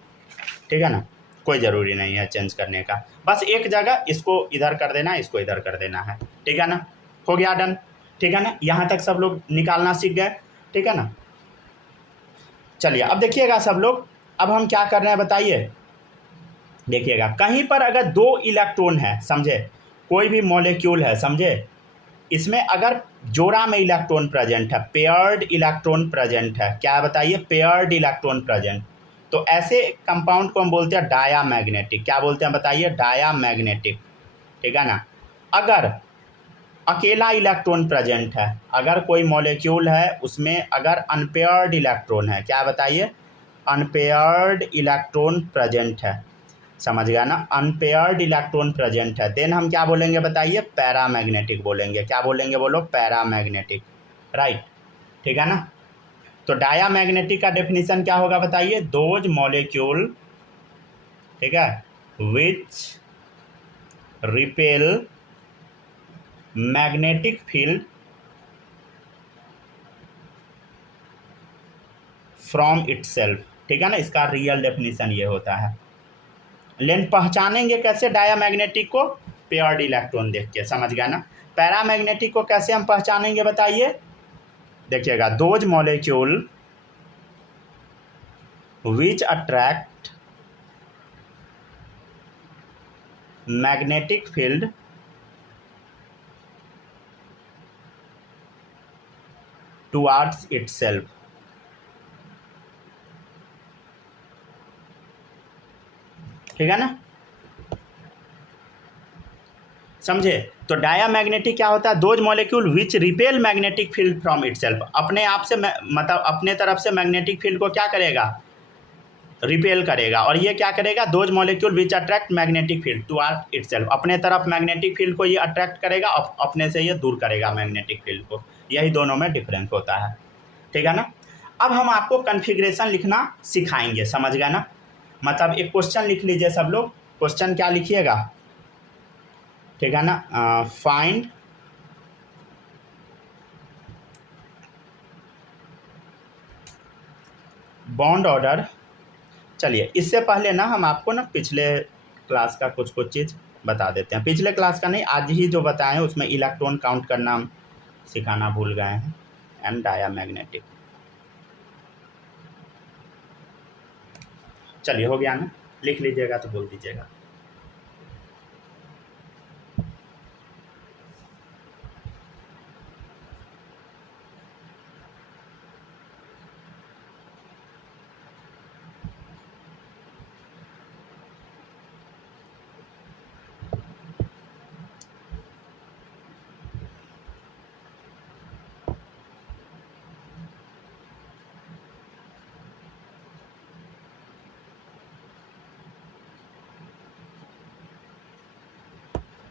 ठीक है ना, कोई ज़रूरी नहीं है चेंज करने का, बस एक जगह इसको इधर कर देना, इसको इधर कर देना है, ठीक है ना, हो गया डन, ठीक है ना, यहाँ तक सब लोग निकालना सीख गए, ठीक है ना। चलिए अब देखिएगा सब लोग, अब हम क्या कर रहे हैं बताइए, देखिएगा कहीं पर अगर 2 इलेक्ट्रॉन है, समझे, कोई भी मॉलिक्यूल है, समझे, इसमें अगर जोड़ा में इलेक्ट्रॉन प्रेजेंट है, पेयर्ड इलेक्ट्रॉन प्रेजेंट है, क्या बताइए, पेयर्ड इलेक्ट्रॉन प्रेजेंट, तो ऐसे कंपाउंड को हम बोलते हैं डायामैग्नेटिक, क्या बोलते हैं बताइए, डायामैग्नेटिक, ठीक है ना। अगर अकेला इलेक्ट्रॉन प्रेजेंट है, अगर कोई मॉलिक्यूल है उसमें अगर अनपेयर्ड इलेक्ट्रॉन है, क्या बताइए, अनपेयर्ड इलेक्ट्रॉन प्रेजेंट है, समझ गया ना, अनपेयर्ड इलेक्ट्रॉन प्रेजेंट है, देन हम क्या बोलेंगे बताइए, पैरामैग्नेटिक बोलेंगे, क्या बोलेंगे बोलो, पैरामैग्नेटिक, राइट, ठीक है ना। तो डायामैग्नेटिक का डेफिनेशन क्या होगा बताइए, दोज मॉलिक्यूल, ठीक है, which repel magnetic field from itself, ठीक है ना, इसका रियल डेफिनेशन ये होता है। लेकिन पहचानेंगे कैसे डायामैग्नेटिक को, पेयर्ड इलेक्ट्रॉन देख के, समझ गया ना। पैरामैग्नेटिक को कैसे हम पहचानेंगे बताइए, देखिएगा, those molecule which attract magnetic field towards itself, ठीक है ना, समझे। तो डायामैग्नेटिक क्या होता है, those molecule which repel magnetic field from itself, अपने आप से मतलब अपने तरफ से मैग्नेटिक फील्ड को क्या करेगा, रिपेल करेगा, और ये क्या करेगा, those molecule which attract magnetic field toward itself, अपने तरफ मैग्नेटिक फील्ड को ये अट्रैक्ट करेगा, अपने से ये दूर करेगा मैग्नेटिक फील्ड को, यही दोनों में डिफरेंस होता है, ठीक है ना। अब हम आपको कन्फिग्रेशन लिखना सिखाएंगे, समझ गया ना, मतलब एक क्वेश्चन लिख लीजिए सब लोग, क्वेश्चन क्या लिखिएगा, ठीक है ना, फाइंड बॉन्ड ऑर्डर। चलिए इससे पहले ना हम आपको ना पिछले क्लास का कुछ चीज़ बता देते हैं, पिछले क्लास का नहीं, आज ही जो बताए हैं उसमें इलेक्ट्रॉन काउंट करना हम सिखाना भूल गए हैं, एंड डायामैग्नेटिक। चलिए हो गया ना, लिख लीजिएगा तो बोल दीजिएगा।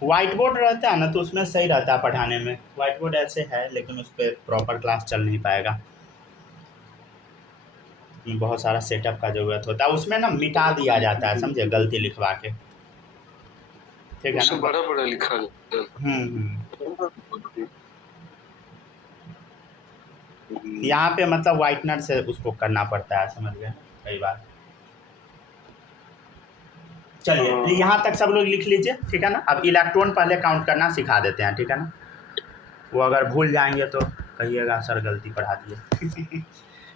वाइट बोर्ड रहता है ना तो उसमें सही रहता है पढ़ाने में, वाइट बोर्ड ऐसे है लेकिन उस पर प्रॉपर क्लास चल नहीं पाएगा, बहुत सारा सेटअप का ज़रूरत होता है, उसमें ना मिटा दिया जाता है, समझे, गलती लिखवा के, ठीक है ना, बड़ा बड़ा लिखा रहता है। यहाँ पे मतलब वाइटनर से उसको करना पड़ता है, समझ गए कई बार। चलिए यहाँ तक सब लोग लिख लीजिए, ठीक है ना। अब इलेक्ट्रॉन पहले काउंट करना सिखा देते हैं, ठीक है ना, वो अगर भूल जाएंगे तो कहिएगा सर गलती पढ़ा दिए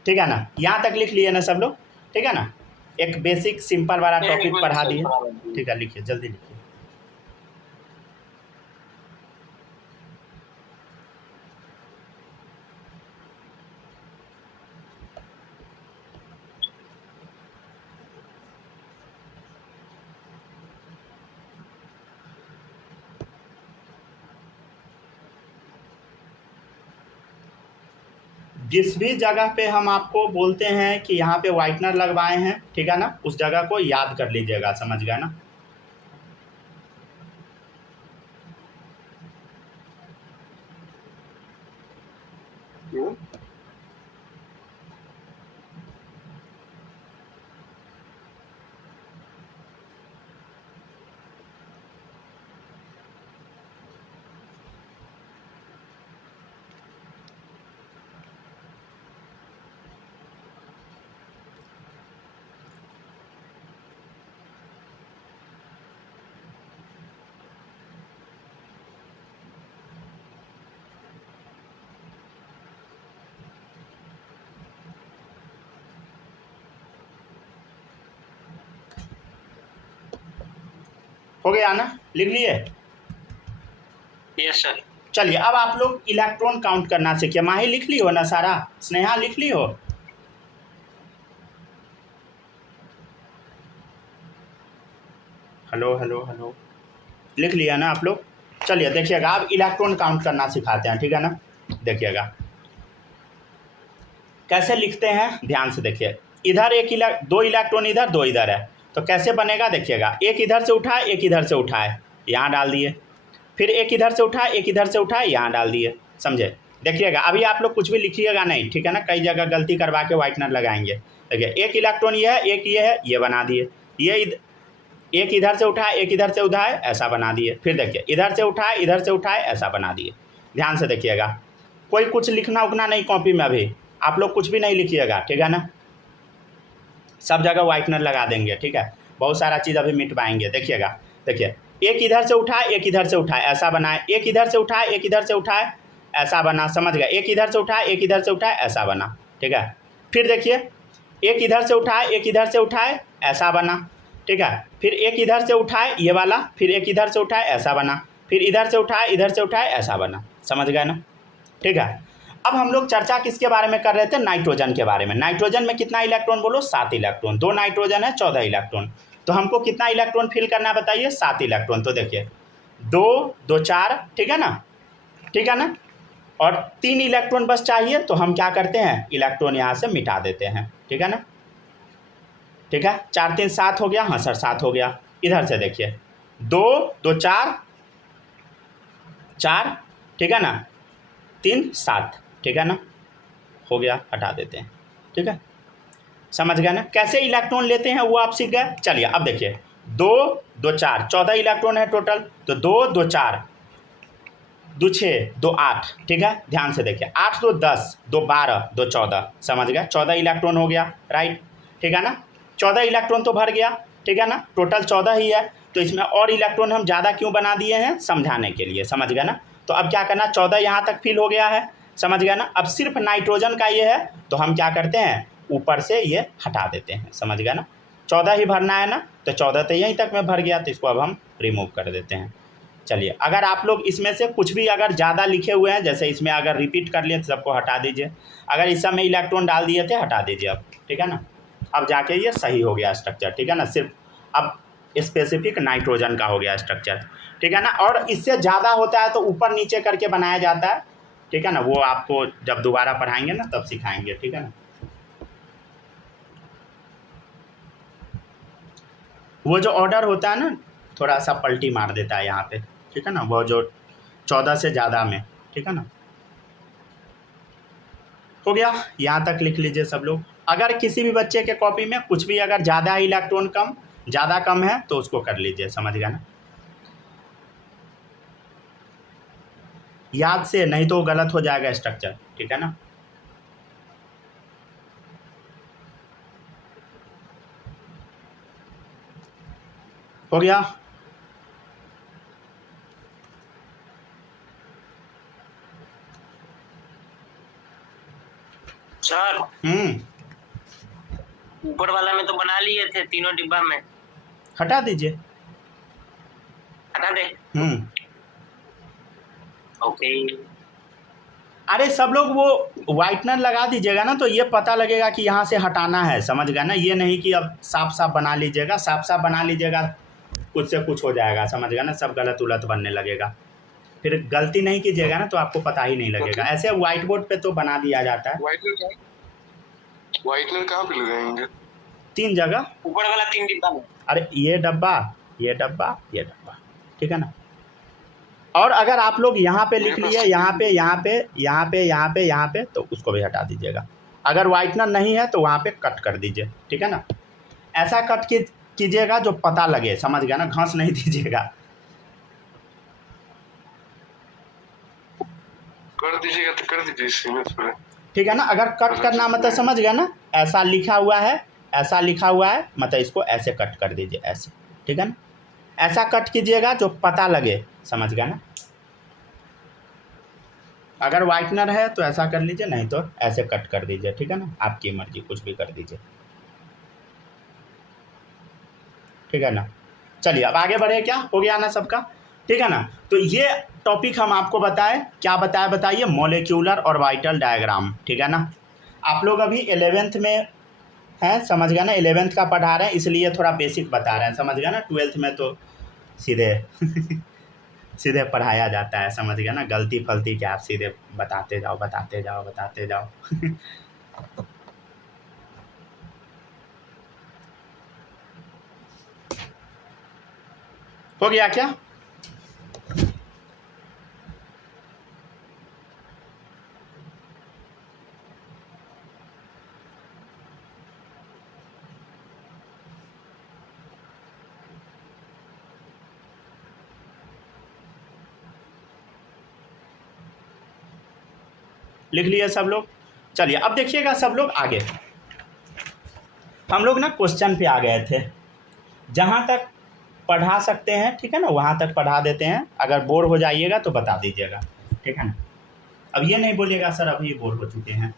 ठीक है ना, यहाँ तक लिख लिए ना सब लोग, ठीक है ना, एक बेसिक सिंपल वाला टॉपिक पढ़ा दिए, ठीक है, लिखिए जल्दी लिखिए। जिस भी जगह पे हम आपको बोलते हैं कि यहाँ पे वाइटनर लगवाए हैं, ठीक है ना, उस जगह को याद कर लीजिएगा, समझ गए ना। हो गया ना, लिख लिए? Yes sir. चलिए अब आप लोग इलेक्ट्रॉन काउंट करना सीखिए। माही लिख ली हो ना सारा? स्नेहा लिख ली हो? हेलो हेलो हेलो, लिख लिया ना आप लोग? चलिए देखिएगा, अब इलेक्ट्रॉन काउंट करना सिखाते हैं, ठीक है ना? देखिएगा कैसे लिखते हैं, ध्यान से देखिए। इधर दो इलेक्ट्रॉन इधर, दो इधर है, तो कैसे बनेगा देखिएगा। एक इधर से उठाए, एक इधर से उठाए, यहाँ डाल दिए। फिर एक इधर से उठाए, एक इधर से उठाए, यहाँ डाल दिए। समझे? देखिएगा अभी आप लोग कुछ भी लिखिएगा नहीं, ठीक है ना? कई जगह गलती करवा के व्हाइटनर लगाएंगे। देखिए एक इलेक्ट्रॉन ये है, एक ये है, ये बना दिए। ये एक इधर से उठाए, एक इधर से उठाए, ऐसा बना दिए। फिर देखिए इधर से उठाए, इधर से उठाए, ऐसा बना दिए। ध्यान से देखिएगा, कोई कुछ लिखना उखना नहीं कॉपी में, अभी आप लोग कुछ भी नहीं लिखिएगा, ठीक है ना? सब जगह व्हाइटनर लगा देंगे, ठीक है? बहुत सारा चीज़ अभी मिटवाएंगे। देखिएगा, देखिए एक इधर से उठाए, एक इधर से उठाए, ऐसा बनाए। एक इधर से उठाए, एक इधर से उठाए, ऐसा बना। समझ गए? एक इधर से उठाए, एक इधर से उठाए, ऐसा बना, ठीक है? फिर देखिए एक इधर से उठाए, एक इधर से उठाए, ऐसा बना, ठीक है? फिर एक इधर से उठाए, ये वाला, फिर एक इधर से उठाए, ऐसा बना। फिर इधर से उठाए, इधर से उठाए, ऐसा बना। समझ गए ना? ठीक है। अब हम लोग चर्चा किसके बारे में कर रहे थे? नाइट्रोजन के बारे में। नाइट्रोजन में कितना इलेक्ट्रॉन बोलो? 7 इलेक्ट्रॉन। 2 नाइट्रोजन है, 14 इलेक्ट्रॉन। तो हमको कितना इलेक्ट्रॉन फिल करना है बताइए? 7 इलेक्ट्रॉन। तो देखिए 2 2 4, ठीक है ना? ठीक है ना? और 3 इलेक्ट्रॉन बस चाहिए, तो हम क्या करते हैं? इलेक्ट्रॉन यहाँ से मिटा देते हैं, ठीक है ना? ठीक है, 4 3 7 हो गया। हाँ सर 7 हो गया। इधर से देखिए 2 2 4 4, ठीक है ना? 3 7, ठीक है ना? हो गया, हटा देते हैं, ठीक है? समझ गए ना? कैसे इलेक्ट्रॉन लेते हैं वो आप सीख गए। चलिए अब देखिए 2 2 4, 14 इलेक्ट्रॉन है टोटल। तो 2 2 4, 2 6, 2 8, ठीक है? ध्यान से देखिए 8 2 10, 2 12, 2 14। समझ गए? 14 इलेक्ट्रॉन हो गया, राइट? ठीक है ना? 14 इलेक्ट्रॉन तो भर गया, ठीक है ना? टोटल 14 ही है, तो इसमें और इलेक्ट्रॉन हम ज़्यादा क्यों बना दिए हैं? समझाने के लिए। समझ गए ना? तो अब क्या करना, 14 यहाँ तक फिल हो गया है। समझ गया ना? अब सिर्फ नाइट्रोजन का ये है, तो हम क्या करते हैं? ऊपर से ये हटा देते हैं। समझ गया ना? 14 ही भरना है ना, तो 14 तो यहीं तक में भर गया, तो इसको अब हम रिमूव कर देते हैं। चलिए अगर आप लोग इसमें से कुछ भी अगर ज़्यादा लिखे हुए हैं, जैसे इसमें अगर रिपीट कर लिए तो सबको हटा दीजिए। अगर इस समय इलेक्ट्रॉन डाल दिए थे, हटा दीजिए अब, ठीक है ना? अब जाके ये सही हो गया स्ट्रक्चर, ठीक है ना? सिर्फ अब स्पेसिफिक नाइट्रोजन का हो गया स्ट्रक्चर, ठीक है ना? और इससे ज़्यादा होता है तो ऊपर नीचे करके बनाया जाता है, ठीक है ना? वो आपको जब दोबारा पढ़ाएंगे ना तब सिखाएंगे, ठीक है ना? वो जो ऑर्डर होता है ना, थोड़ा सा पलटी मार देता है यहाँ पे, ठीक है ना? वो जो 14 से ज़्यादा में, ठीक है ना? हो गया, यहाँ तक लिख लीजिए सब लोग। अगर किसी भी बच्चे के कॉपी में कुछ भी अगर ज़्यादा इलेक्ट्रॉन ज़्यादा कम है तो उसको कर लीजिए। समझ गया ना? याद से, नहीं तो गलत हो जाएगा स्ट्रक्चर, ठीक है ना? हो गया। सर ऊपर वाला में तो बना लिए थे तीनों डिब्बा में, हटा दीजिए। हटा दे। ओके। अरे सब लोग वो वाइटनर लगा दीजिएगा ना, तो ये पता लगेगा कि यहाँ से हटाना है। समझ गया ना? ये नहीं कि अब साफ साफ बना लीजिएगा। साफ साफ बना लीजिएगा, कुछ से कुछ हो जाएगा। समझ गया ना? सब गलत उलट बनने लगेगा। फिर गलती नहीं कीजिएगा ना तो आपको पता ही नहीं लगेगा। ऐसे व्हाइट बोर्ड पे तो बना दिया जाता है। व्हाइटनर कहाँ पे लगाएंगे? 3 जगह, ऊपर वाला 3 डिब्बा में। अरे ये डब्बा, ये डब्बा, ये डब्बा, ठीक है ना? और अगर आप लोग यहाँ पे लिख लिए, यहाँ पे यहाँ पे यहाँ पे यहाँ पे यहाँ पे, तो उसको भी हटा दीजिएगा। अगर वाइटनर नहीं है तो वहाँ पे कट कर दीजिए, ठीक है ना? ऐसा कट कीजिएगा जो पता लगे। समझ गया ना? घास नहीं दीजिएगा। कर दीजिएगा तो कर दीजिए इसी में थोड़ा, ठीक है ना? अगर कट करना मतलब समझ गया ना? ऐसा लिखा हुआ है, ऐसा लिखा हुआ है, मतलब इसको ऐसे कट कर दीजिए, ऐसे, ठीक है ना? ऐसा कट कीजिएगा जो पता लगे। समझ गया ना? अगर वाइटनर है तो ऐसा कर लीजिए, नहीं तो ऐसे कट कर दीजिए, ठीक है ना? आपकी मर्जी, कुछ भी कर दीजिए, ठीक है ना? चलिए अब आगे बढ़े, क्या हो गया ना सबका, ठीक है ना। तो ये टॉपिक हम आपको बताए, क्या बताया बताइए, मॉलिक्यूलर और वाइटल डायग्राम, ठीक है ना। आप लोग अभी 11th में हैं, समझ गया ना, 11th का पढ़ा रहे हैं इसलिए थोड़ा बेसिक बता रहे हैं, समझ गया ना। 12th में तो सीधे सीधे पढ़ाया जाता है, समझ गया ना, गलती फलती क्या, आप सीधे बताते जाओ बताते जाओ बताते जाओ हो गया क्या? लिख लिए सब लोग? चलिए अब देखिएगा सब लोग आगे, हम लोग ना क्वेश्चन पे आ गए थे, जहाँ तक पढ़ा सकते हैं, ठीक है ना, वहाँ तक पढ़ा देते हैं। अगर बोर हो जाइएगा तो बता दीजिएगा, ठीक है ना। अब ये नहीं बोलिएगा सर अभी बोर हो चुके हैं,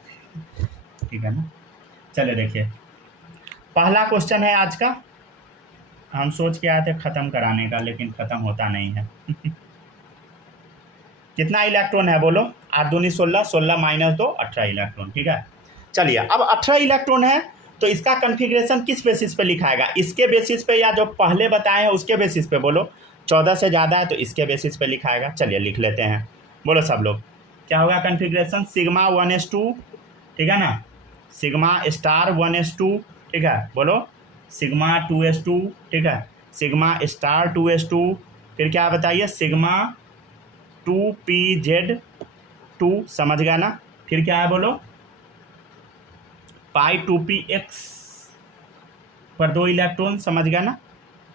ठीक है ना। चलिए देखिए, पहला क्वेश्चन है आज का, हम सोच के आए थे ख़त्म कराने का, लेकिन ख़त्म होता नहीं है कितना इलेक्ट्रॉन है बोलो? 8 दूनी 16, 16 माइनस 2 18 इलेक्ट्रॉन, ठीक है। चलिए अब 18 इलेक्ट्रॉन है तो इसका कन्फिग्रेशन किस बेसिस पे लिखाएगा? इसके बेसिस पे या जो पहले बताए हैं उसके बेसिस पे? बोलो 14 से ज़्यादा है तो इसके बेसिस पे लिखाएगा। चलिए लिख लेते हैं, बोलो सब लोग, क्या होगा कन्फिग्रेशन? सिग्मा 1s2, ठीक है ना, सिग्मा स्टार 1s2, ठीक है, बोलो सिग्मा 2s2, ठीक है, सिग्मा स्टार 2s2, फिर क्या बताइए, सिग्मा 2pz2, समझ गया ना। फिर क्या है बोलो, पाई 2px पर 2 इलेक्ट्रॉन, समझ गया ना।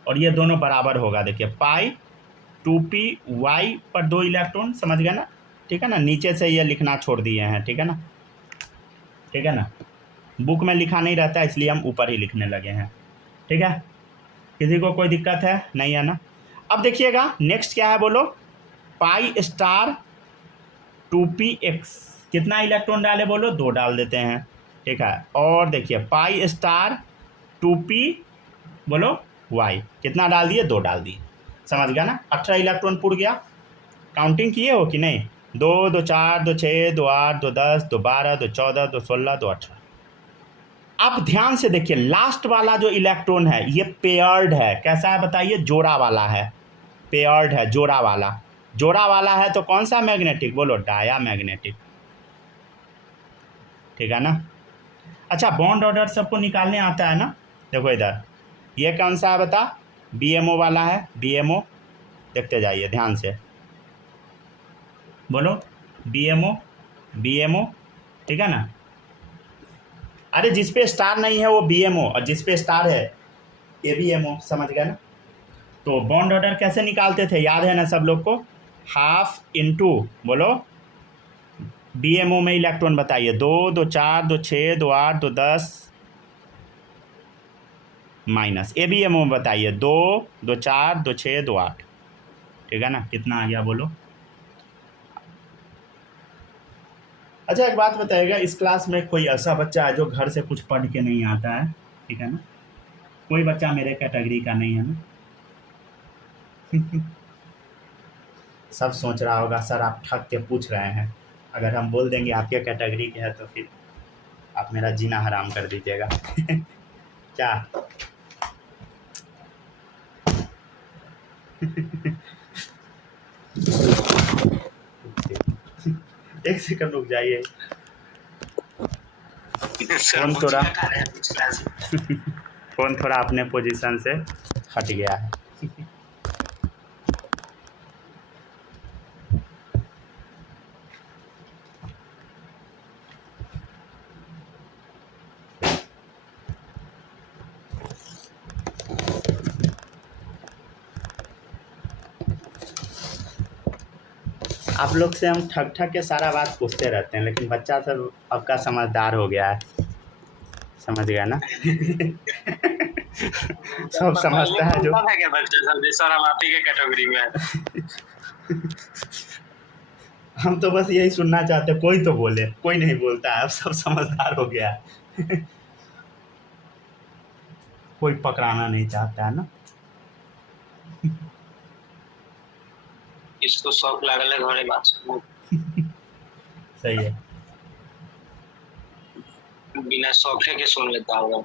और ये दोनों बराबर होगा, देखिए पाई 2py पर 2 इलेक्ट्रॉन, समझ गया ना, ठीक है ना। नीचे से ये लिखना छोड़ दिए हैं, ठीक है ना, ठीक है ना, बुक में लिखा नहीं रहता इसलिए हम ऊपर ही लिखने लगे हैं, ठीक है। किसी को कोई दिक्कत है नहीं है ना। अब देखिएगा नेक्स्ट क्या है बोलो, पाई स्टार 2px, कितना इलेक्ट्रॉन डाले बोलो? 2 डाल देते हैं, ठीक है। और देखिए पाई स्टार 2p बोलो y, कितना डाल दिए? 2 डाल दिए, समझ गया ना। 18 इलेक्ट्रॉन पुर गया। काउंटिंग किए हो कि नहीं? 2 2 4 2 6 2 8 2 10 2 12 2 14 2 16 2 18। आप ध्यान से देखिए, लास्ट वाला जो इलेक्ट्रॉन है ये पेयर्ड है, कैसा है बताइए? जोड़ा वाला है, पेयर्ड है, जोड़ा वाला। जोड़ा वाला है तो कौन सा मैग्नेटिक? बोलो डाया मैग्नेटिक, ठीक है ना। अच्छा बॉन्ड ऑर्डर सबको निकालने आता है ना? देखो इधर ये कौन सा है बता? BMO वाला है, BMO, देखते जाइए ध्यान से, बोलो BMO BMO, ठीक है ना। अरे जिस पे स्टार नहीं है वो BMO और जिस पे स्टार है ABMO, समझ गया ना। तो बॉन्ड ऑर्डर कैसे निकालते थे, याद है ना सब लोग को? हाफ इंटू बोलो BMO में इलेक्ट्रॉन बताइए, 2 2 4 2 6 2 8 2 10 माइनस ABMO में बताइए 2 2 4 2 6 2 8, ठीक है ना। कितना आ गया बोलो? अच्छा एक बात बताइएगा, इस क्लास में कोई ऐसा बच्चा है जो घर से कुछ पढ़ के नहीं आता है, ठीक है ना? कोई बच्चा मेरे कैटेगरी का नहीं है ना? सब सोच रहा होगा सर आप ठग के पूछ रहे हैं, अगर हम बोल देंगे आपके कैटेगरी के है तो फिर आप मेरा जीना हराम कर दीजिएगा क्या? एक सेकंड रुक जाइए, फोन थोड़ा अपने पोजीशन से हट गया है। आप लोग से हम ठग ठग के सारा बात पूछते रहते हैं, लेकिन बच्चा सब आपका समझदार हो गया है, समझ गया ना। सब समझता है जो सर हम आप ही के कैटेगरी में हैं। हम तो बस यही सुनना चाहते, कोई तो बोले, कोई नहीं बोलता है, अब सब समझदार हो गया है। कोई पकड़ाना नहीं चाहता है ना। इसको शौक लागल है घरे बात सुनने। सही है। बिना शौके के सुन लेता होगा।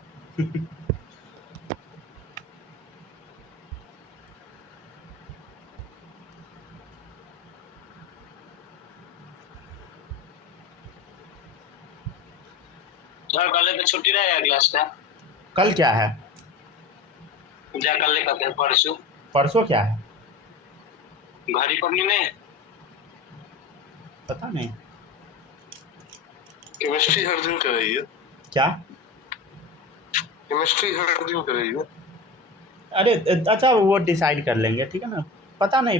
सर कल तो छुट्टी रहेगा क्लास का? कल क्या है? जा कल कहते हैं परसों। परसों क्या है? घड़ी पड़नी नहीं? पता नहीं। केमिस्ट्री हर दिन कर रही है। क्या? केमिस्ट्री हर दिन कर रही है। अरे अच्छा वो डिसाइड कर लेंगे, ठीक है ना, पता नहीं।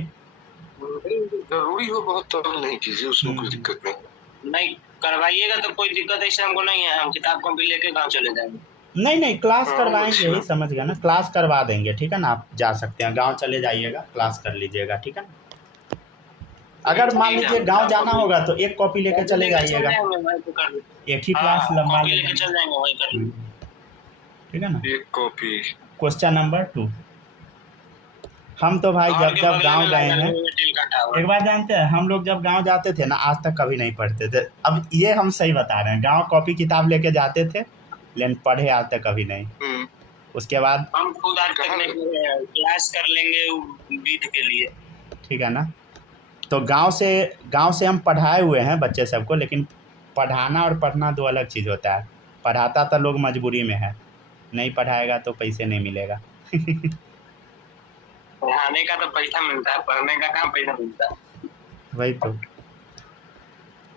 जरूरी हो बहुत तो नहीं कीजिए, उसमें कोई दिक्कत नहीं। नहीं करवाइएगा तो कोई दिक्कत ऐसे हमको नहीं है, हम किताब कॉपी लेके गाँव चले जाएंगे। नहीं नहीं, क्लास हाँ, करवाएंगे अच्छा। ही, समझ गया ना, क्लास करवा देंगे, ठीक है ना। आप जा सकते हैं, गांव चले जाइएगा, क्लास कर लीजिएगा, ठीक है ना। अगर मान लीजिए गांव जाना होगा तो एक कॉपी लेके चले जाइएगा, एक ही क्लास लंबा कॉपी ले लेके चल जाएंगे वही कर लेंगे। ठीक है ना। एक कॉपी। क्वेश्चन नंबर 2, हम तो भाई जब जब गांव गए हैं, एक बार जानते हैं, हम लोग जब गांव जाते थे ना, आज तक कभी नहीं पढ़ते थे। अब ये हम सही बता रहे हैं, गांव कॉपी किताब लेके जाते थे, लेकिन पढ़े आज तक कभी नहीं। उसके बाद हम खुद आज तक नहीं क्लास कर लेंगे विध के लिए, ठीक है ना। तो गांव से हम पढ़ाए हुए हैं बच्चे सबको, लेकिन पढ़ाना और पढ़ना दो अलग चीज़ होता है। पढ़ाता तो लोग मजबूरी में है, नहीं पढ़ाएगा तो पैसे नहीं मिलेगा। पढ़ाने का तो पैसा मिलता है, पढ़ने का कहाँ पैसा मिलता है। वही तो।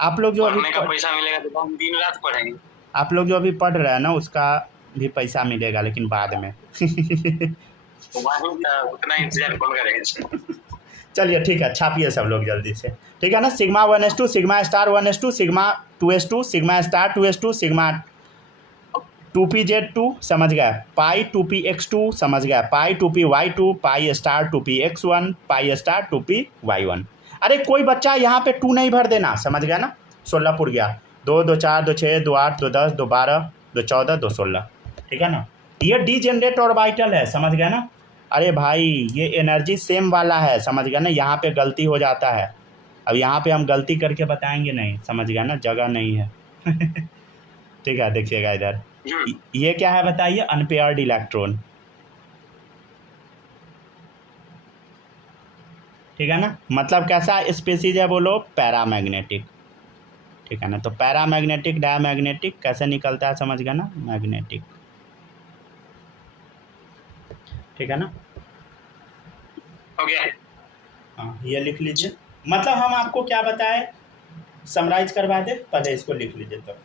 आप लोग जो पढ़ने का अभी पैसा मिलेगा तो हम दिन रात पढ़ेंगे। आप लोग जो अभी पढ़ रहे हैं ना, उसका भी पैसा मिलेगा, लेकिन बाद में। वहीं का उतना इंतजार कौन करेगा। चलिए ठीक है, छापिए सब लोग जल्दी से, ठीक है ना। Sigma 1s2 sigma star 1s2 sigma 2s2 sigma star 2s2 sigma 2pz2 समझ गए, पाई 2px2 समझ गए, पाई 2py2 pi star 2px1 pi star 2py1। अरे कोई बच्चा यहाँ पे 2 नहीं भर देना, समझ गया ना। 16 पुर गया, 2 2 4 2 6 2 8 2 10 2 12 2 14 2 16, ठीक है ना। ये डी जनरेट ऑर्बिटल है, समझ गया ना। अरे भाई ये एनर्जी सेम वाला है, समझ गया ना। यहाँ पे गलती हो जाता है, अब यहाँ पे हम गलती करके बताएंगे नहीं, समझ गया ना, जगह नहीं है। ठीक है, देखिएगा इधर, ये क्या है बताइए, अनपेयर्ड इलेक्ट्रॉन, ठीक है ना। मतलब कैसा स्पीसीज है बोलो, पैरामैग्नेटिक, ठीक है ना। तो पैरामैग्नेटिक डायमैग्नेटिक कैसे निकलता है, समझ गया ना, मैग्नेटिक, ठीक है ना। हो गया। हाँ ये लिख लीजिए, मतलब हम आपको क्या बताए, समराइज करवा दे, पहले इसको लिख लीजिए। तो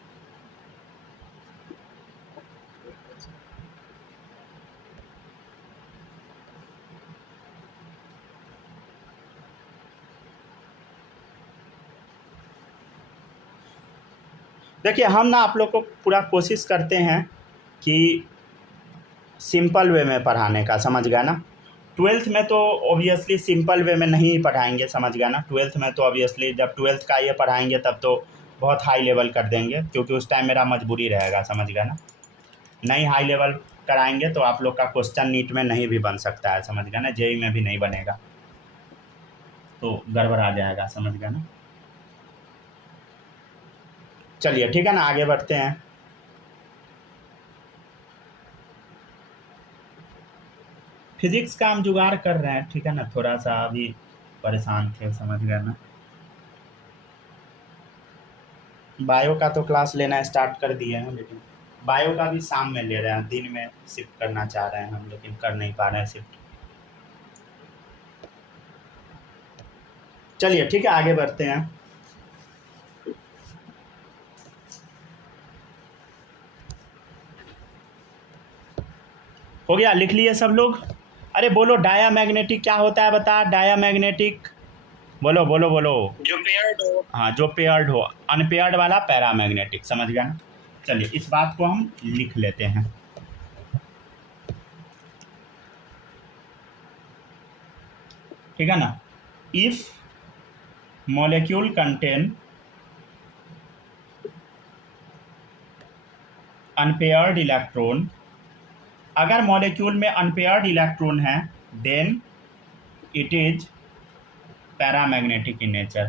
देखिए हम ना आप लोग को पूरा कोशिश करते हैं कि सिंपल वे में पढ़ाने का, समझ गया ना। 12th में तो ऑब्वियसली सिंपल वे में नहीं पढ़ाएंगे, समझ गया ना। 12th में तो ऑब्वियसली जब 12th का ये पढ़ाएंगे तब तो बहुत हाई लेवल कर देंगे, क्योंकि उस टाइम मेरा मजबूरी रहेगा, समझ गया ना। नहीं हाई लेवल कराएंगे तो आप लोग का क्वेश्चन नीट में नहीं भी बन सकता है, समझ गया ना, जेई में भी नहीं बनेगा, तो गड़बड़ आ जाएगा, समझ गया ना। चलिए ठीक है ना, आगे बढ़ते हैं। फिजिक्स का हम जुगाड़ कर रहे हैं, ठीक है ना, थोड़ा सा अभी परेशान थे, समझ गए ना। बायो का तो क्लास लेना स्टार्ट कर दिए हैं, लेकिन बायो का भी शाम में ले रहे हैं, दिन में शिफ्ट करना चाह रहे हैं हम, लेकिन कर नहीं पा रहे हैं शिफ्ट। चलिए ठीक है, आगे बढ़ते हैं। हो गया, लिख लिए सब लोग। अरे बोलो डायामैग्नेटिक क्या होता है, बता, डायामैग्नेटिक बोलो बोलो बोलो। जो पेयर्ड हो। हाँ जो पेयर्ड हो, अनपेयर्ड वाला पैरामैग्नेटिक, समझ गया ना। चलिए इस बात को हम लिख लेते हैं। ठीक है ना। If molecule contain unpaired electron, अगर मॉलिक्यूल में अनपेयर्ड इलेक्ट्रॉन है, then it is paramagnetic in nature,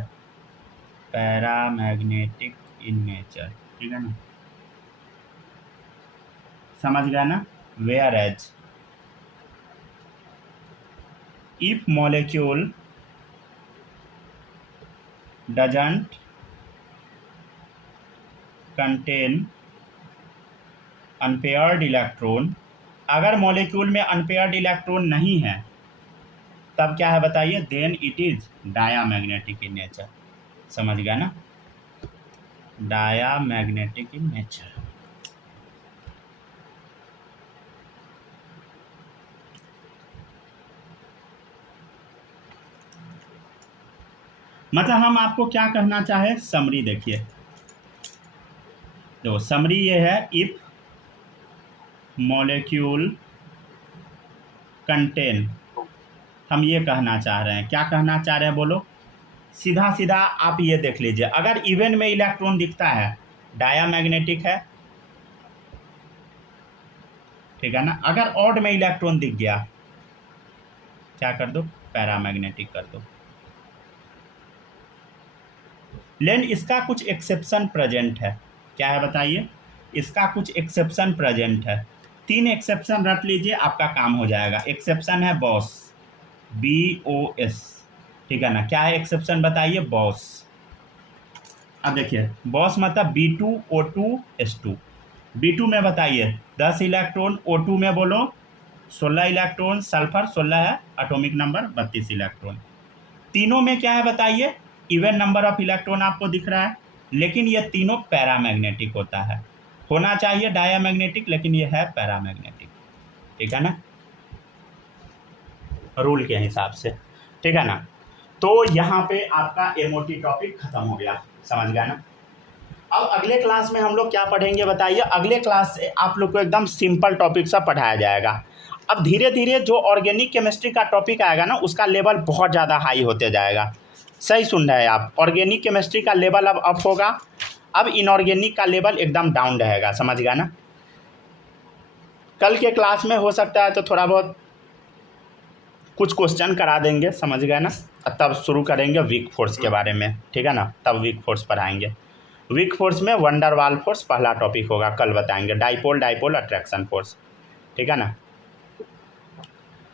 paramagnetic in nature, ठीक है ना, समझ गया ना। Whereas if molecule doesn't contain unpaired electron, अगर मॉलिक्यूल में अनपेयर्ड इलेक्ट्रॉन नहीं है तब क्या है बताइए, then it is diamagnetic in nature, समझ गया ना, डायामैग्नेटिक इन नेचर। मतलब हम आपको क्या कहना चाहे, समरी देखिए, देखो समरी ये है, इफ मॉलिक्यूल कंटेन, हम ये कहना चाह रहे हैं, क्या कहना चाह रहे हैं बोलो, सीधा सीधा आप ये देख लीजिए, अगर इवन में इलेक्ट्रॉन दिखता है डायामैग्नेटिक है, ठीक है ना, अगर ऑड में इलेक्ट्रॉन दिख गया क्या कर दो, पैरामैग्नेटिक कर दो। लेकिन इसका कुछ एक्सेप्शन प्रेजेंट है, क्या है बताइए, इसका कुछ एक्सेप्शन प्रेजेंट है, 3 एक्सेप्शन रट लीजिए, आपका काम हो जाएगा। एक्सेप्शन है बॉस, BOS, ठीक है ना, क्या है एक्सेप्शन बताइए, बॉस। अब देखिए बॉस मतलब B2O2S2, B2 में बताइए 10 इलेक्ट्रॉन, O2 में बोलो 16 इलेक्ट्रॉन, सल्फर 16 है, एटॉमिक नंबर 32 इलेक्ट्रॉन। तीनों में क्या है बताइए, इवन नंबर ऑफ इलेक्ट्रॉन आपको दिख रहा है, लेकिन ये तीनों पैरामैग्नेटिक होता है, होना चाहिए डायामैग्नेटिक, लेकिन ये है पैरामैग्नेटिक, ठीक है ना, रूल के हिसाब से, ठीक है ना। तो यहाँ पे आपका एमओटी टॉपिक खत्म हो गया, समझ गया ना। अब अगले क्लास में हम लोग क्या पढ़ेंगे बताइए, अगले क्लास से आप लोग को एकदम सिंपल टॉपिक सा पढ़ाया जाएगा। अब धीरे धीरे जो ऑर्गेनिक केमिस्ट्री का टॉपिक आएगा ना, उसका लेवल बहुत ज़्यादा हाई होते जाएगा, सही सुन रहे हैं आप, ऑर्गेनिक केमिस्ट्री का लेवल अब अप होगा, अब इनऑर्गेनिक का लेवल एकदम डाउन रहेगा, समझ गया ना। कल के क्लास में हो सकता है तो थोड़ा बहुत कुछ क्वेश्चन करा देंगे, समझ गए ना, तब शुरू करेंगे वीक फोर्स के बारे में, ठीक है ना, तब वीक फोर्स पढ़ाएंगे। वीक फोर्स में वंडर वाल फोर्स पहला टॉपिक होगा, कल बताएंगे, डाइपोल अट्रैक्शन फोर्स, ठीक है ना।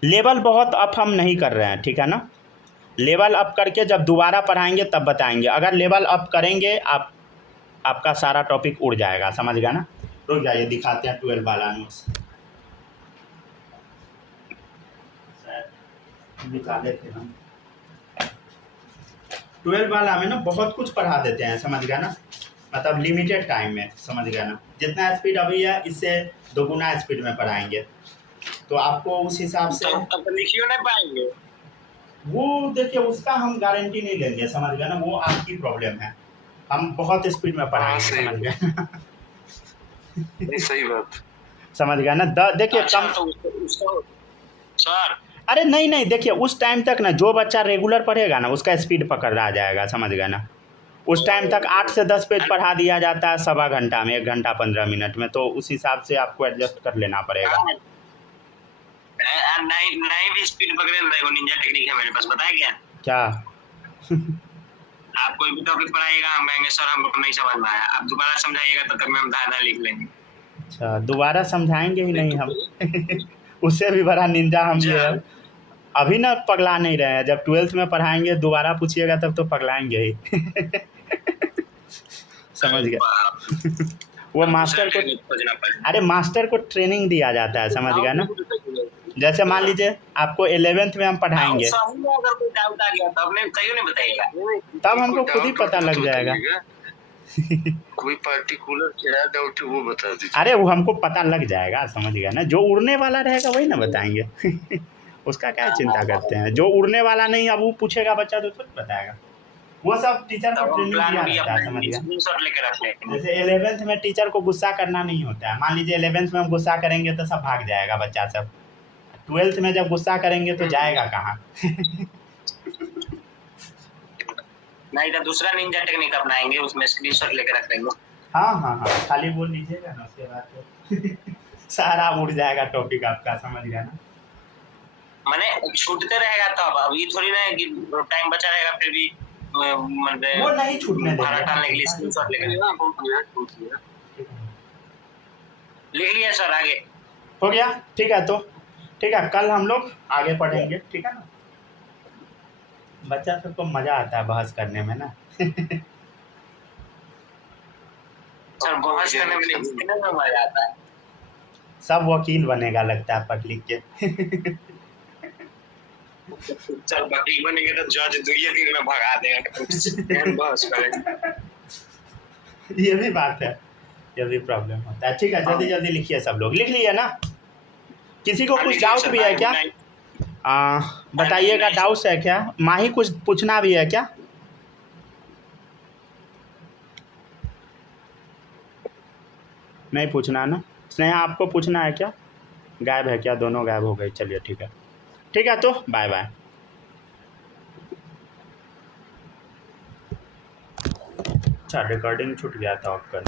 लेवल बहुत अप हम नहीं कर रहे हैं, ठीक है ना, लेवल अप करके जब दोबारा पढ़ाएंगे तब बताएंगे, अगर लेवल अप करेंगे आपका सारा टॉपिक उड़ जाएगा, समझ गया ना। रुक जाइए दिखाते हैं 12 वाला नोट्स, दिखा देते हम 12 वाला में ना बहुत कुछ पढ़ा देते हैं, समझ गया ना, मतलब लिमिटेड टाइम में, समझ गया ना, जितना स्पीड अभी है इससे 2 गुना स्पीड में पढ़ाएंगे, तो आपको उस हिसाब से लिखियो नहीं पाएंगे, वो देखिए उसका हम गारंटी नहीं लेंगे, समझ गया ना, वो आपकी प्रॉब्लम है, हम बहुत स्पीड में पढ़ाएंगे, समझ गया सही बात, समझ गया ना। देखिए कम तो उसका सर, अरे नहीं देखिए उस टाइम तक ना जो बच्चा रेगुलर पढ़ेगा ना उसका स्पीड पकड़ रहा जाएगा, समझ गया ना। उस टाइम तक 8 से 10 पेज पढ़ा दिया जाता है सवा घंटा में, 1 घंटा 15 मिनट में, तो उस हिसाब से आपको एडजस्ट कर लेना पड़ेगा। नहीं भी स्पीड पकड़े रहेगा, निंजा टेक्निक है मेरे पास, बताया क्या आप कोई भी टॉपिक पढ़ाइएगा, हम कहेंगे सर हमको नहीं समझ में आया, आप दोबारा समझाइएगा, तब तक में हम दादा लिख लेंगे। अच्छा दोबारा समझाएंगे ही नहीं हम उससे भी बड़ा निंजा हम ये है, अभी ना पगला नहीं रहे हैं, जब 12th में पढ़ाएंगे दोबारा पूछिएगा तब तो पगलाएंगे ही समझ गया वो मास्टर को, अरे मास्टर को ट्रेनिंग दिया जाता है, समझ गया ना। जैसे मान लीजिए आपको 11th में हम पढ़ाएंगे, अगर कोई डाउट आ गया तो आपने सही नहीं बताइएगा, तब हमको खुद ही पता लग जाएगा कोई पार्टिकुलर क्या डाउट है वो बता दीजिए। अरे वो हमको पता लग जाएगा, समझ गया ना, जो उड़ने वाला रहेगा वही ना बताएंगे उसका क्या चिंता करते हैं, जो उड़ने वाला नहीं अब वो पूछेगा बच्चा तो खुद बताएगा, वो सब टीचर को ट्रेनिंग दिया जाता है, समझ गया। जैसे 11th में टीचर को गुस्सा करना नहीं होता है, मान लीजिए 11th में हम गुस्सा करेंगे तो सब भाग जाएगा बच्चा सब, 12th में जब गुस्सा करेंगे तो जाएगा कहाँ नहीं तो दूसरा निंजा टेक्निक अपनाएंगे, उसमें स्क्रीनशॉट लेकर रख लेंगे। हाँ खाली बोल लीजिएगा ना, उसके बाद तो सारा उड़ जाएगा टॉपिक आपका, समझ गया ना। मैंने छूटते रहेगा तब, अब ये थोड़ी ना है कि टाइम बचा रहेगा फिर भी वो नहीं छूटने भाड़ा देंगे। टालने के लिए स्क्रीनशॉट लेकर लिख लिया सर आगे। हो गया, ठीक है। तो ठीक है, कल हम लोग आगे पढ़ेंगे, ठीक है ना। बच्चा सबको मजा आता है बहस करने में ना। सर बहस करने में नहीं मजा आता है। सब वकील बनेगा लगता है पढ़ लिख के। सर वकील बनेंगे तो जज 2 दिन में भगा देगा। बहस करेंगे। ये भी बात है, ये भी प्रॉब्लम होता है। ठीक है, जल्दी जल्दी लिखिए, सब लोग लिख लिए ना। किसी को कुछ डाउट भी है क्या? बताइएगा, डाउट्स है क्या? माही कुछ पूछना भी है क्या? नहीं पूछना ना। स्नेहा आपको पूछना है क्या? गायब है क्या? दोनों गायब हो गए। चलिए ठीक है, ठीक है। तो बाय बाय। अच्छा, रिकॉर्डिंग छूट गया था ऑफ करना।